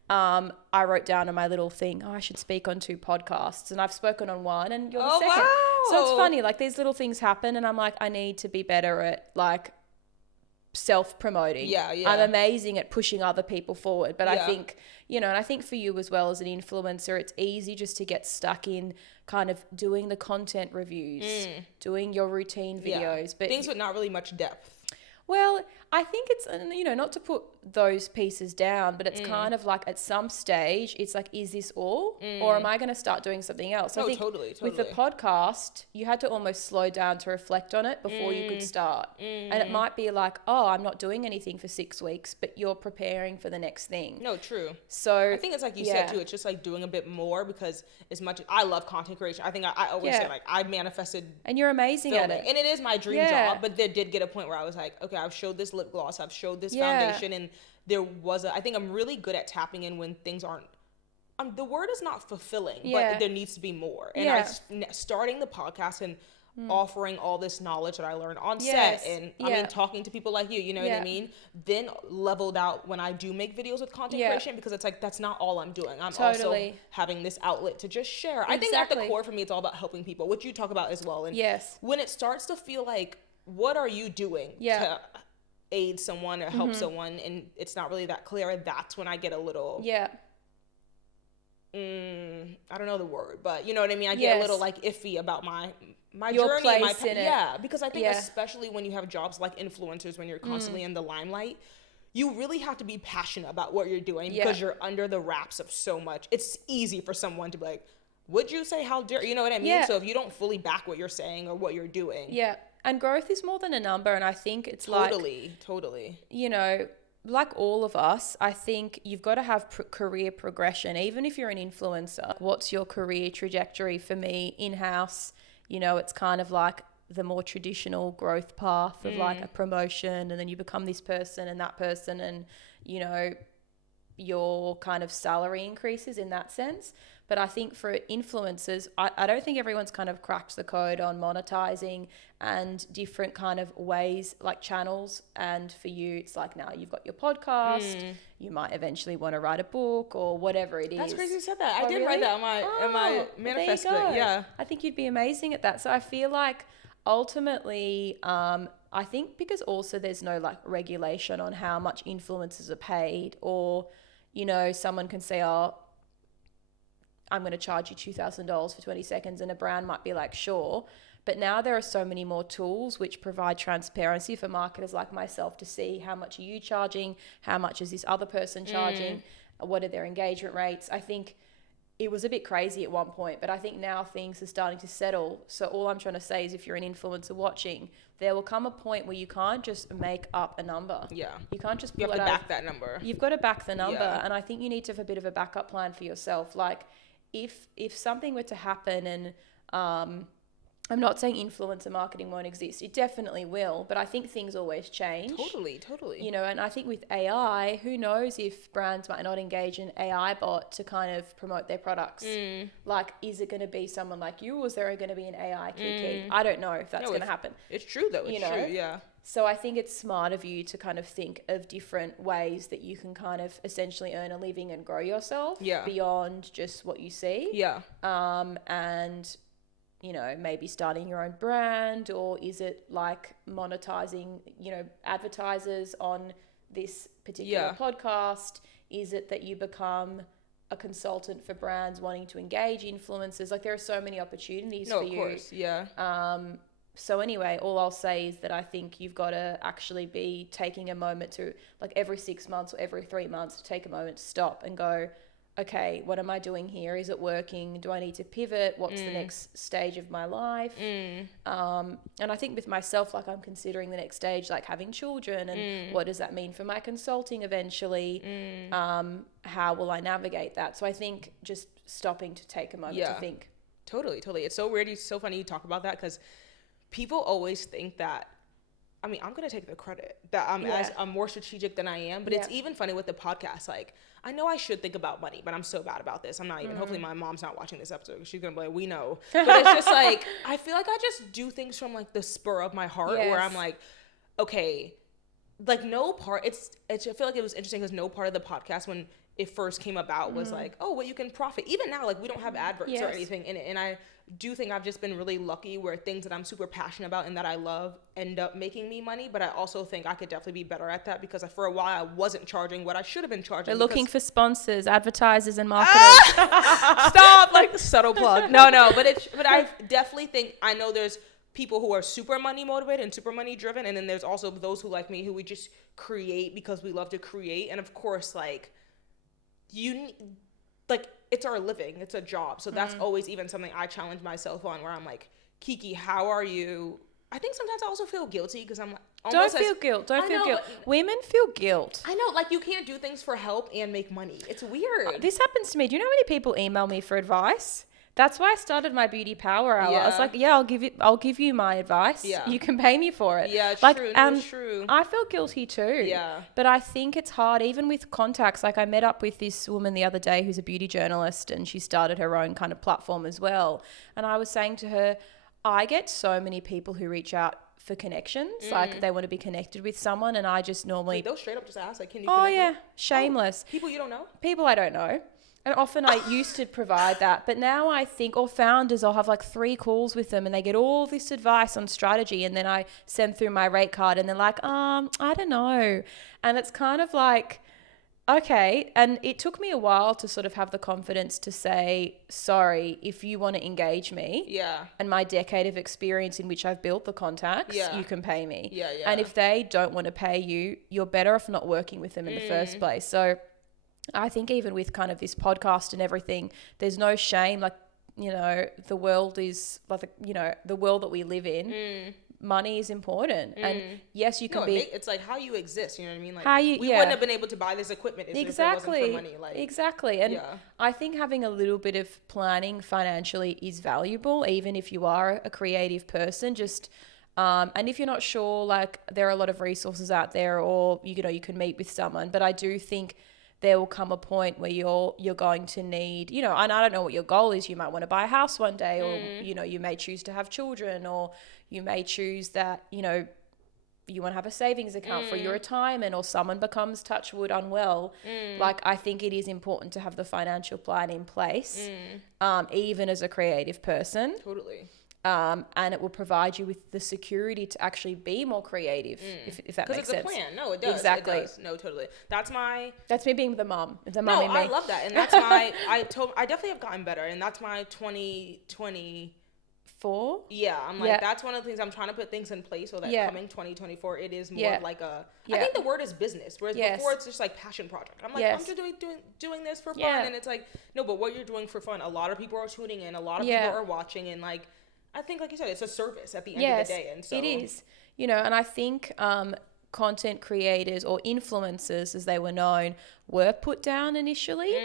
I wrote down on my little thing, I should speak on 2 podcasts, and I've spoken on 1, and you're the second. Wow. So it's funny, like, these little things happen, and I'm like, I need to be better at like self-promoting. I'm amazing at pushing other people forward, but I think, and I think for you as well as an influencer, it's easy just to get stuck in kind of doing the content reviews, doing your routine videos, but things with not really much depth. Well, I think it's, not to put those pieces down, but it's kind of like at some stage, it's like, is this all? Or am I going to start doing something else? I think totally. with the podcast, you had to almost slow down to reflect on it before you could start. And it might be like, oh, I'm not doing anything for 6 weeks, but you're preparing for the next thing. No, true. So I think it's like you said too, it's just like doing a bit more, because as much as I love content creation, I think I always say, like, I manifested and you're amazing filming, at it. and it is my dream job, but there did get a point where I was like, okay, I've showed this lip gloss, I've showed this foundation, and there was I think I'm really good at tapping in when things aren't, the word is not fulfilling, but there needs to be more. And starting the podcast and offering all this knowledge that I learned on set, and I mean, talking to people like you, you know what I mean? Then leveled out when I do make videos with content creation, because it's like, that's not all I'm doing. I'm also having this outlet to just share. I think at the core for me, it's all about helping people, which you talk about as well. And when it starts to feel like, what are you doing to aid someone or help someone, and it's not really that clear, that's when I get a little I don't know the word, but you know what I mean, I get a little like iffy about my your journey, place in it. Because I think especially when you have jobs like influencers, when you're constantly in the limelight, you really have to be passionate about what you're doing, because you're under the wraps of so much. It's easy for someone to be like, would you say, how dare you, know what I mean? So if you don't fully back what you're saying or what you're doing, and growth is more than a number. And I think it's totally, like all of us, I think you've got to have career progression. Even if you're an influencer, what's your career trajectory? For me, in-house, it's kind of like the more traditional growth path of like a promotion, and then you become this person and that person, and, your kind of salary increases in that sense. But I think for influencers, I don't think everyone's kind of cracked the code on monetizing and different kind of ways, like channels. And for you, it's like, now you've got your podcast, you might eventually want to write a book or whatever it is. That's crazy you said that. I did write that on my manifest book. Yeah. I think you'd be amazing at that. So I feel like ultimately, I think because also there's no like regulation on how much influencers are paid, or, someone can say, oh, I'm going to charge you $2,000 for 20 seconds, and a brand might be like, sure. But now there are so many more tools which provide transparency for marketers like myself to see how much are you charging, how much is this other person charging, what are their engagement rates. I think it was a bit crazy at one point, but I think now things are starting to settle. So all I'm trying to say is, if you're an influencer watching, there will come a point where you can't just make up a number. Yeah. You can't just pull it out. You have to back that number. You've got to back the number. Yeah. And I think you need to have a bit of a backup plan for yourself. Like if something were to happen, and I'm not saying influencer marketing won't exist. It definitely will, but I think things always change. Totally. And I think with AI, who knows if brands might not engage an AI bot to kind of promote their products. Like, is it going to be someone like you, or is there going to be an AI Kiki? I don't know if that's going to happen. It's true though. It's true, yeah. So I think it's smart of you to kind of think of different ways that you can kind of essentially earn a living and grow yourself beyond just what you see. Yeah. And maybe starting your own brand, or is it like monetizing, advertisers on this particular podcast? Is it that you become a consultant for brands wanting to engage influencers? Like, there are so many opportunities for you. Of course, yeah. So anyway, all I'll say is that I think you've got to actually be taking a moment to, like, every 6 months or every 3 months, to take a moment to stop and go, okay, what am I doing here? Is it working? Do I need to pivot? What's the next stage of my life? And I think with myself, like, I'm considering the next stage, like having children, and what does that mean for my consulting eventually? How will I navigate that? So I think just stopping to take a moment to think. Totally. It's so weird. It's so funny you talk about that, because people always think that, I mean, I'm going to take the credit that I'm more strategic than I am, but it's even funny with the podcast. Like, I know I should think about money, but I'm so bad about this. I'm not even, hopefully my mom's not watching this episode, because she's going to be like, we know. But it's just like, I feel like I just do things from like the spur of my heart, where I'm like, okay, like no part, I feel like it was interesting because no part of the podcast when it first came about was like, oh, well, you can profit. Even now, like, we don't have adverts or anything in it. And I do think I've just been really lucky where things that I'm super passionate about and that I love end up making me money. But I also think I could definitely be better at that, because for a while I wasn't charging what I should have been charging. They're looking for sponsors, advertisers, and marketers. Stop, like, subtle plug. No, but I definitely think, I know there's people who are super money motivated and super money driven, and then there's also those who like me who we just create because we love to create. And of course, like it's our living, it's a job, so that's always even something I challenge myself on, where I'm like, Kiki, how are you? I think sometimes I also feel guilty because I'm like, Don't feel guilt. Women feel guilt. I know, like, you can't do things for help and make money. It's weird. This happens to me. Do you know how many people email me for advice? That's why I started my beauty power hour. I was like, I'll give you my advice. Yeah. You can pay me for it. Yeah, it's like, true. And it's true. I feel guilty too. Yeah. But I think it's hard, even with contacts. Like, I met up with this woman the other day who's a beauty journalist, and she started her own kind of platform as well. And I was saying to her, I get so many people who reach out for connections, like they want to be connected with someone, and I just normally... Wait, they'll straight up just ask, like, can you connect me? Shameless. People you don't know? People I don't know. And often I used to provide that, but now I think, or founders, I'll have like 3 calls with them and they get all this advice on strategy, and then I send through my rate card and they're like, I don't know. And it's kind of like, okay. And it took me a while to sort of have the confidence to say, sorry, if you want to engage me and my decade of experience in which I've built the contacts, you can pay me. And if they don't want to pay you, you're better off not working with them in the first place. So I think even with kind of this podcast and everything, there's no shame. Like, the world is like, the world that we live in, money is important. And yes, you can it's like how you exist, you know what I mean? Like, we wouldn't have been able to buy this equipment if it wasn't for money. Like, exactly. And I think having a little bit of planning financially is valuable, even if you are a creative person. Just and if you're not sure, like, there are a lot of resources out there, or you can meet with someone. But I do think there will come a point where you're going to need, and I don't know what your goal is. You might want to buy a house one day, or, you may choose to have children, or you may choose that, you want to have a savings account for your retirement, or someone becomes, touch wood, unwell. Like, I think it is important to have the financial plan in place, even as a creative person. Totally. And it will provide you with the security to actually be more creative, if that makes sense. Because it's a plan. No, it does. Exactly. It does. No, totally. That's me being the mum. I love that. And that's I definitely have gotten better. And that's my 2024. Yeah. I'm like, that's one of the things I'm trying to put things in place so that coming 2024, it is more like a, I think the word is business. Whereas before it's just like passion project. I'm like, I'm just doing this for fun. And it's like, no, but what you're doing for fun, a lot of people are tuning in. A lot of people are watching, and like, I think, like you said, it's a service at the end of the day. And so it is, and I think content creators, or influencers as they were known, were put down initially.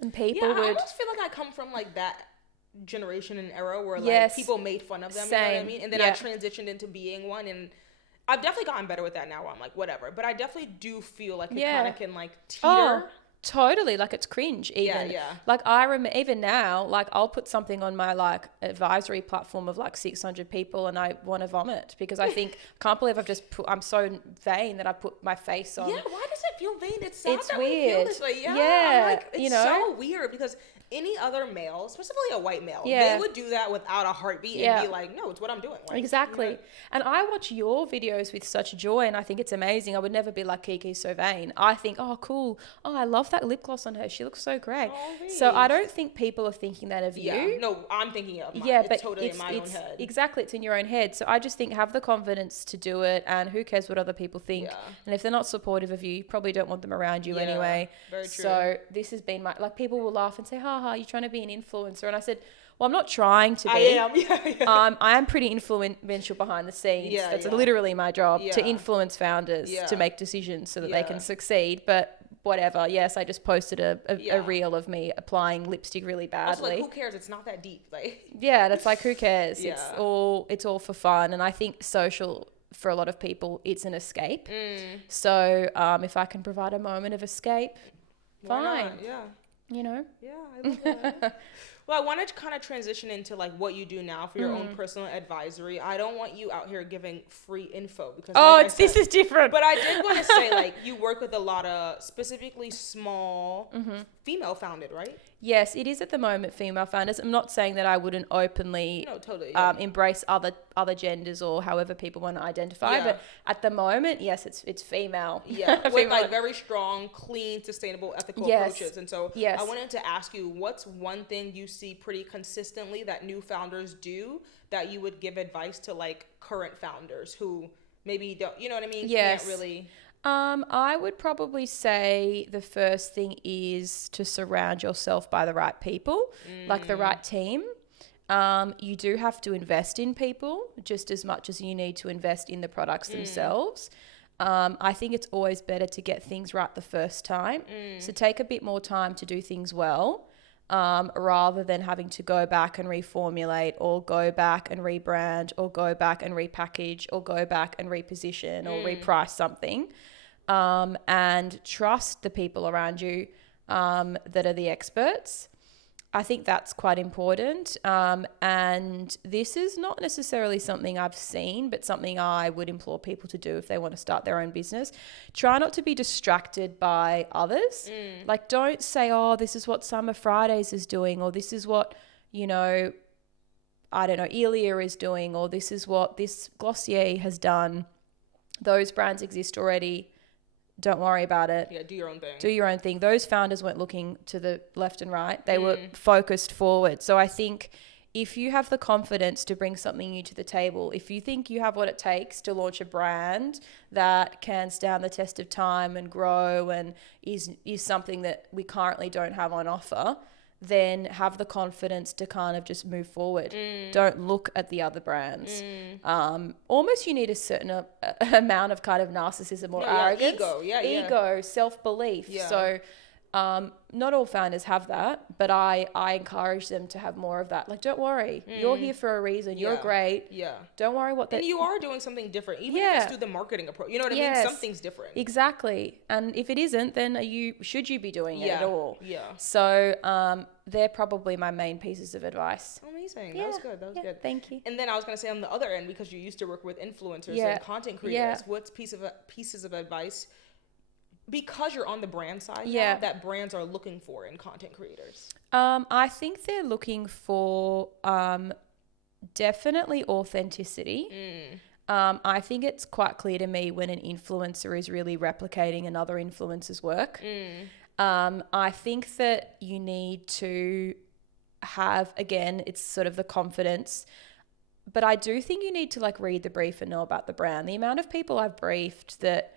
And people would... I almost feel like I come from like that generation and era where like people made fun of them. Same. You know what I mean? And then I transitioned into being one, and I've definitely gotten better with that now, where I'm like, whatever. But I definitely do feel like it kind of can like teeter. Totally, like, it's cringe even. Like, I remember even now, like, I'll put something on my like advisory platform of like 600 people, and I want to vomit because I think, can't believe I'm so vain that I put my face on. Yeah, why does it feel vain? It's sad that weird. we feel this way. Yeah, like, it's so weird, because any other male, specifically a white male, they would do that without a heartbeat and be like, no, it's what I'm doing. Like, exactly. And I watch your videos with such joy, and I think it's amazing. I would never be like, Kiki's so vain. I think, oh, cool. Oh, I love that lip gloss on her. She looks so great. Oh, so I don't think people are thinking that of you. No, I'm thinking it of mine. Yeah, it's but totally in my own head. Exactly. It's in your own head. So I just think, have the confidence to do it, and who cares what other people think. And if they're not supportive of you, you probably don't want them around you anyway. Very true. So this has been like, people will laugh and say, ha, you're trying to be an influencer. And I said, well, I'm not trying to be. I am. I am pretty influential behind the scenes. That's literally my job, to influence founders to make decisions so that they can succeed. But whatever. Yes, I just posted a reel of me applying lipstick really badly. Also, like, who cares? It's not that deep. Like, that's like, who cares? It's all for fun. And I think social, for a lot of people, it's an escape. So if I can provide a moment of escape, fine. Yeah, I love that. Well, I wanted to kind of transition into like what you do now for your own personal advisory. I don't want you out here giving free info because this is different. But I did want to say, like, you work with a lot of specifically small female founded, right? Yes, it is at the moment female founders. I'm not saying that I wouldn't openly embrace other genders or however people want to identify, but at the moment, yes, it's female. Yeah, with like very strong, clean, sustainable, ethical approaches. And so I wanted to ask you, what's one thing you see pretty consistently that new founders do that you would give advice to like current founders who maybe don't, you know what I mean? Yes. Can't really. I would probably say the first thing is to surround yourself by the right people, like the right team. You do have to invest in people just as much as you need to invest in the products themselves. I think it's always better to get things right the first time. So take a bit more time to do things well, rather than having to go back and reformulate or go back and rebrand or go back and repackage or go back and reposition or reprice something. And trust the people around you that are the experts. I think that's quite important. And this is not necessarily something I've seen, but something I would implore people to do if they want to start their own business. Try not to be distracted by others. Like, don't say, oh, this is what Summer Fridays is doing, or this is what, you know, I don't know, Elia is doing, or this is what this Glossier has done. Those brands exist already. Don't worry about it. Yeah, do your own thing. Do your own thing. Those founders weren't looking to the left and right. They were focused forward. So I think if you have the confidence to bring something new to the table, if you think you have what it takes to launch a brand that can stand the test of time and grow and is something that we currently don't have on offer, then have the confidence to kind of just move forward. Don't look at the other brands. Almost you need a certain amount of kind of narcissism or arrogance. Ego, self-belief. Yeah. So not all founders have that, but I encourage them to have more of that. Like, don't worry. You're here for a reason. You're great. Yeah. Don't worry what that... And you are doing something different. Even if it's through the marketing approach. You know what I mean? Something's different. Exactly. And if it isn't, then should you be doing it at all? Yeah. So they're probably my main pieces of advice. Amazing. That was good. That was good. Thank you. And then I was going to say on the other end, because you used to work with influencers and content creators, what's pieces of advice, because you're on the brand side now, that brands are looking for in content creators? I think they're looking for definitely authenticity. I think it's quite clear to me when an influencer is really replicating another influencer's work. I think that you need to have, again, it's sort of the confidence, but I do think you need to like read the brief and know about the brand. The amount of people I've briefed that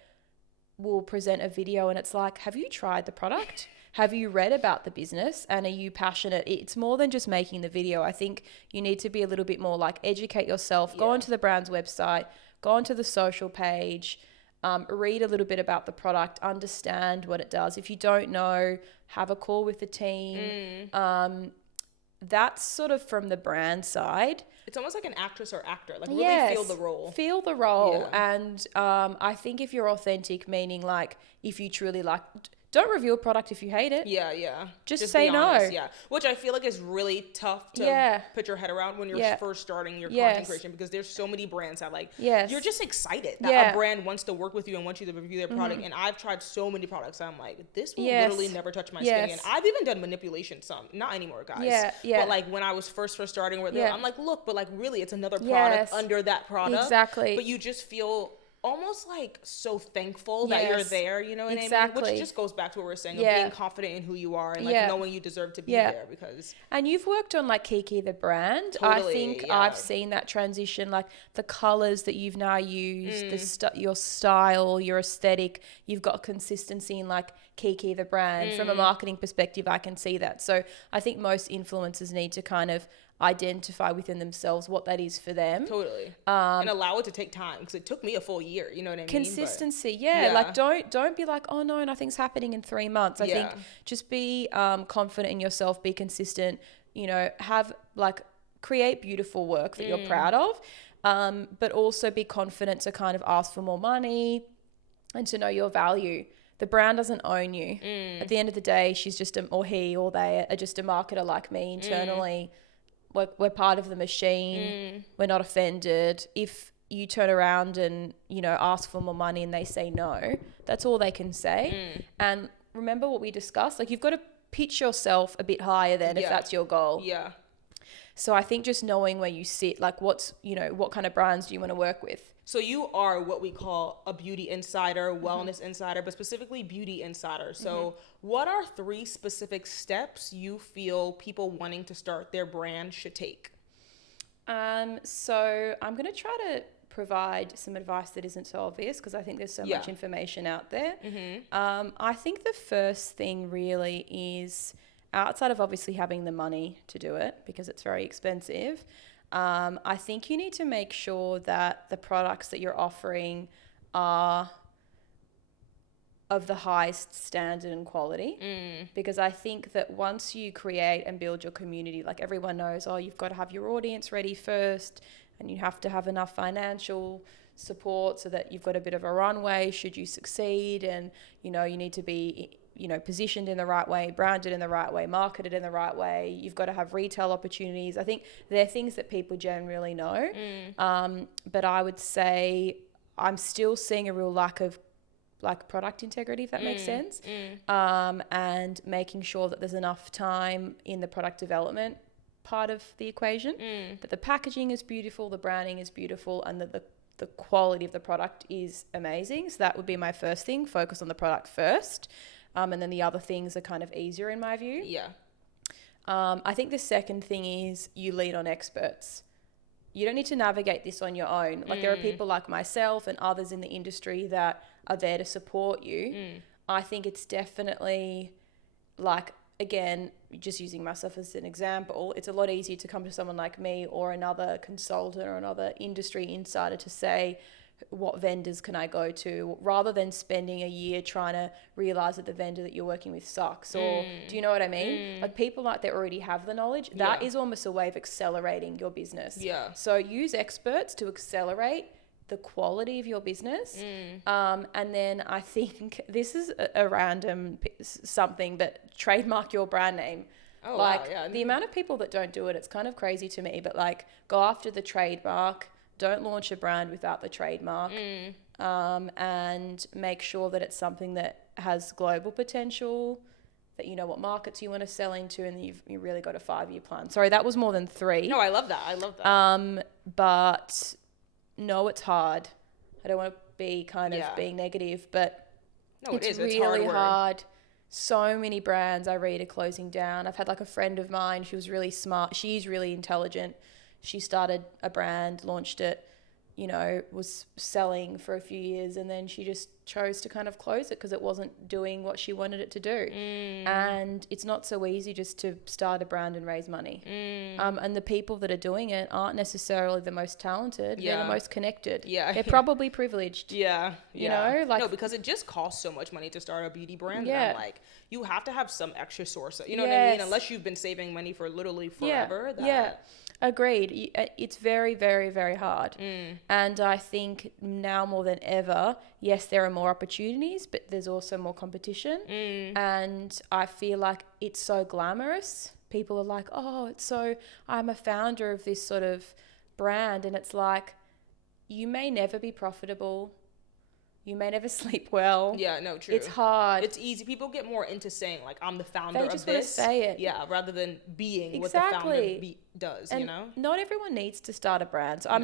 will present a video and it's like, have you tried the product? Have you read about the business? And are you passionate? It's more than just making the video. I think you need to be a little bit more like educate yourself, go onto the brand's website, go onto the social page, read a little bit about the product, understand what it does. If you don't know, have a call with the team. That's sort of from the brand side. It's almost like an actress or actor, like really feel the role. Feel the role. And I think if you're authentic, meaning like if you truly like, don't review a product if you hate it. Just say no. Which I feel like is really tough to put your head around when you're first starting your content creation, because there's so many brands that like, you're just excited that a brand wants to work with you and wants you to review their product. And I've tried so many products that I'm like, this will literally never touch my skin again. I've even done manipulation some, not anymore, guys. But like when I was first starting with it, I'm like, look, but like really it's another product under that product. Exactly. But you just feel almost like so thankful that you're there, you know what I mean? Which just goes back to what we're saying of being confident in who you are and like knowing you deserve to be there, because... And you've worked on like Kiki the brand. I think I've seen that transition, like the colors that you've now used, your style, your aesthetic, you've got consistency in like Kiki the brand. From a marketing perspective, I can see that. So I think most influencers need to kind of identify within themselves what that is for them. And allow it to take time, because it took me a full year, you know what I mean? Consistency, like don't be like, oh no, nothing's happening in 3 months. I think just be confident in yourself, be consistent, you know, have like create beautiful work that you're proud of, but also be confident to kind of ask for more money and to know your value. The brand doesn't own you. At the end of the day, she's just or he or they are just a marketer like me internally. We're part of the machine. We're not offended. If you turn around and, you know, ask for more money and they say no, that's all they can say. And remember what we discussed, like you've got to pitch yourself a bit higher then if that's your goal. So I think just knowing where you sit, like what kind of brands do you want to work with? So you are what we call a beauty insider, wellness insider, but specifically beauty insider. So what are 3 specific steps you feel people wanting to start their brand should take? So I'm going to try to provide some advice that isn't so obvious because I think there's so much information out there. I think the first thing really is, outside of obviously having the money to do it because it's very expensive, I think you need to make sure that the products that you're offering are of the highest standard and quality. Because I think that once you create and build your community, like everyone knows, oh, you've got to have your audience ready first, and you have to have enough financial support so that you've got a bit of a runway should you succeed, and you need to be positioned in the right way, branded in the right way, marketed in the right way. You've got to have retail opportunities. I think they're things that people generally know. But I would say I'm still seeing a real lack of product integrity, if that makes sense. And making sure that there's enough time in the product development part of the equation, that the packaging is beautiful, the branding is beautiful, and that the quality of the product is amazing. So that would be my first thing, focus on the product first. And then the other things are kind of easier in my view. Yeah. I think the second thing is you lean on experts. You don't need to navigate this on your own. Like there are people like myself and others in the industry that are there to support you. I think it's definitely again, just using myself as an example, it's a lot easier to come to someone like me or another consultant or another industry insider to say, what vendors can I go to, rather than spending a year trying to realize that the vendor that you're working with sucks, or do you know what I mean? Like people like that already have the knowledge. That is almost a way of accelerating your business. So use experts to accelerate the quality of your business. And then I think this is a random something, but trademark your brand name. The amount of people that don't do it, it's kind of crazy to me, but go after the trademark. Don't launch a brand without the trademark, and make sure that it's something that has global potential, that you know what markets you want to sell into, and you really got a 5-year plan. Sorry, that was more than 3. No, I love that. But no, it's hard. I don't want to be kind of being negative, but it's really hard. So many brands I read are closing down. I've had a friend of mine, she was really smart. She's really intelligent. She started a brand, launched it, was selling for a few years, and then she just chose to kind of close it because it wasn't doing what she wanted it to do. And it's not so easy just to start a brand and raise money. And the people that are doing it aren't necessarily the most talented. They're the most connected. They're probably privileged. No, because it just costs so much money to start a beauty brand. And I'm you have to have some extra source. You know what I mean? Unless you've been saving money for literally forever. Agreed. It's very, very, very hard. And I think now more than ever, yes, there are more opportunities, but there's also more competition. And I feel like it's so glamorous. People are like, oh, I'm a founder of this sort of brand. And it's like, you may never be profitable. You may never sleep well. Yeah, no, true. It's hard. It's easy. People get more into saying I'm the founder of this. They just want to say it. Yeah, rather than being what the founder does, and not everyone needs to start a brand. So I'm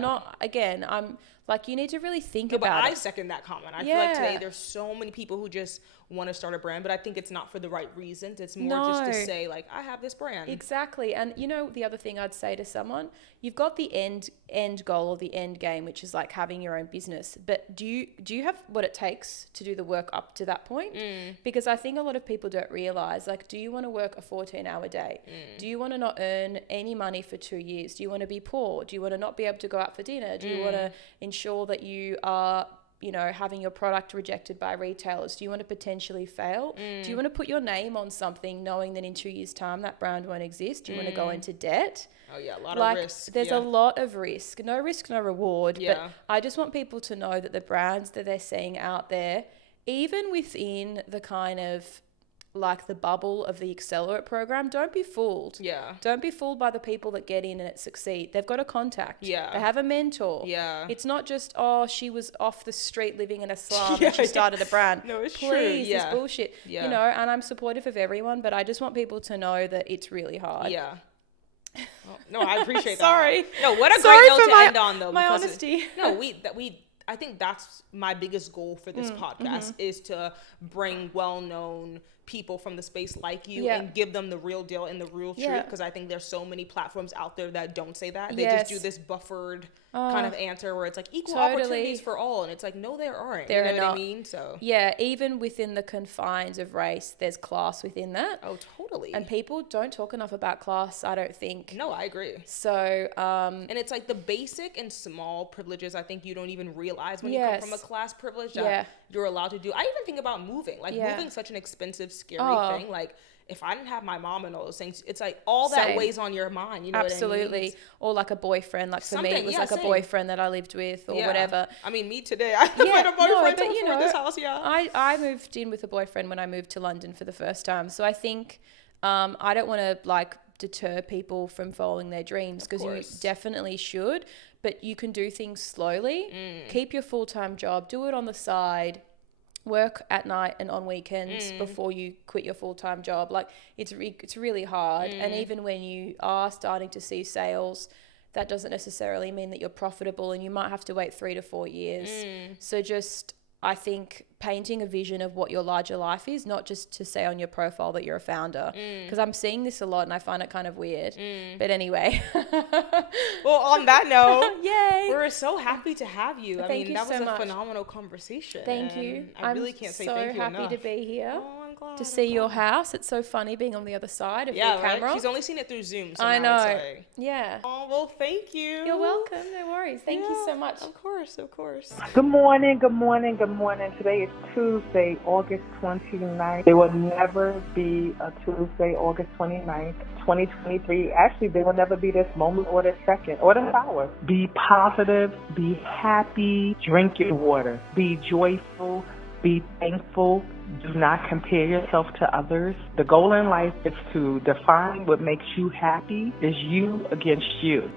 you need to really think about it. I second that comment. I feel like today there's so many people who just want to start a brand, but I think it's not for the right reasons. It's more just to say I have this brand. Exactly. And the other thing I'd say to someone, you've got the end goal or the end game, which is having your own business. But do you have what it takes to do the work up to that point? Because I think a lot of people don't realize, do you want to work a 14-hour day? Do you want to not earn any money for 2 years? Do you want to be poor? Do you want to not be able to go out for dinner? Do you want to ensure that you are having your product rejected by retailers? Do you want to potentially fail? Do you want to put your name on something knowing that in 2 years' time that brand won't exist? Do you want to go into debt? Oh yeah, a lot of risk. There's a lot of risk. No risk, no reward. Yeah. But I just want people to know that the brands that they're seeing out there, even within the kind of the bubble of the Accelerate program, don't be fooled. Yeah. Don't be fooled by the people that get in and it succeed. They've got a contact. Yeah. They have a mentor. Yeah. It's not just, she was off the street living in a slum and she started a brand. No, it's true. Please, it's bullshit. Yeah. And I'm supportive of everyone, but I just want people to know that it's really hard. Yeah. No, I appreciate that. Sorry. No, what a great note to end on, though. My honesty. We I think that's my biggest goal for this podcast is to bring well-known people from the space like you and give them the real deal and the real truth, because I think there's so many platforms out there that don't say that. They just do this buffered kind of answer where it's like equal opportunities for all, and it's like, no, there aren't. There you know are what not. I mean? So yeah, even within the confines of race, there's class within that. Oh, totally. And people don't talk enough about class, I don't think. No, I agree. So and it's like the basic and small privileges I think you don't even realize when you come from a class privilege that you're allowed to do. I even think about moving. Like moving's such an expensive, scary thing. Like if I didn't have my mom and all those things, it's like all that weighs on your mind. You know Absolutely. what I mean? Or like a boyfriend. Like for me, it was like a boyfriend that I lived with or whatever. I mean, me today, I haven't had a boyfriend before this house, I moved in with a boyfriend when I moved to London for the first time. So I think I don't want to like deter people from following their dreams, because you definitely should, but you can do things slowly. Keep your full-time job, do it on the side, work at night and on weekends before you quit your full-time job. Like it's really hard. And even when you are starting to see sales, that doesn't necessarily mean that you're profitable, and you might have to wait 3 to 4 years. So just, I think, painting a vision of what your larger life is, not just to say on your profile that you're a founder, because I'm seeing this a lot and I find it kind of weird. But anyway. Well, on that note, yay! We're so happy to have you. Thank you that was so a much. phenomenal conversation. Thank you. I really can't say thank you enough. I'm so happy to be here. Oh, I'm glad. To see your house. It's so funny being on the other side of your camera. Right? She's only seen it through Zoom. So I know. Like, yeah. Oh, well, thank you. You're welcome. No worries. Thank you so much. Of course, of course. Good morning, good morning, good morning. Today is Tuesday, August 29th. There will never be a Tuesday, August 29th, 2023. Actually, there will never be this moment or this second or this hour. Be positive, be happy, drink your water, be joyful, be thankful. Do not compare yourself to others. The goal in life is to define what makes you happy is you against you.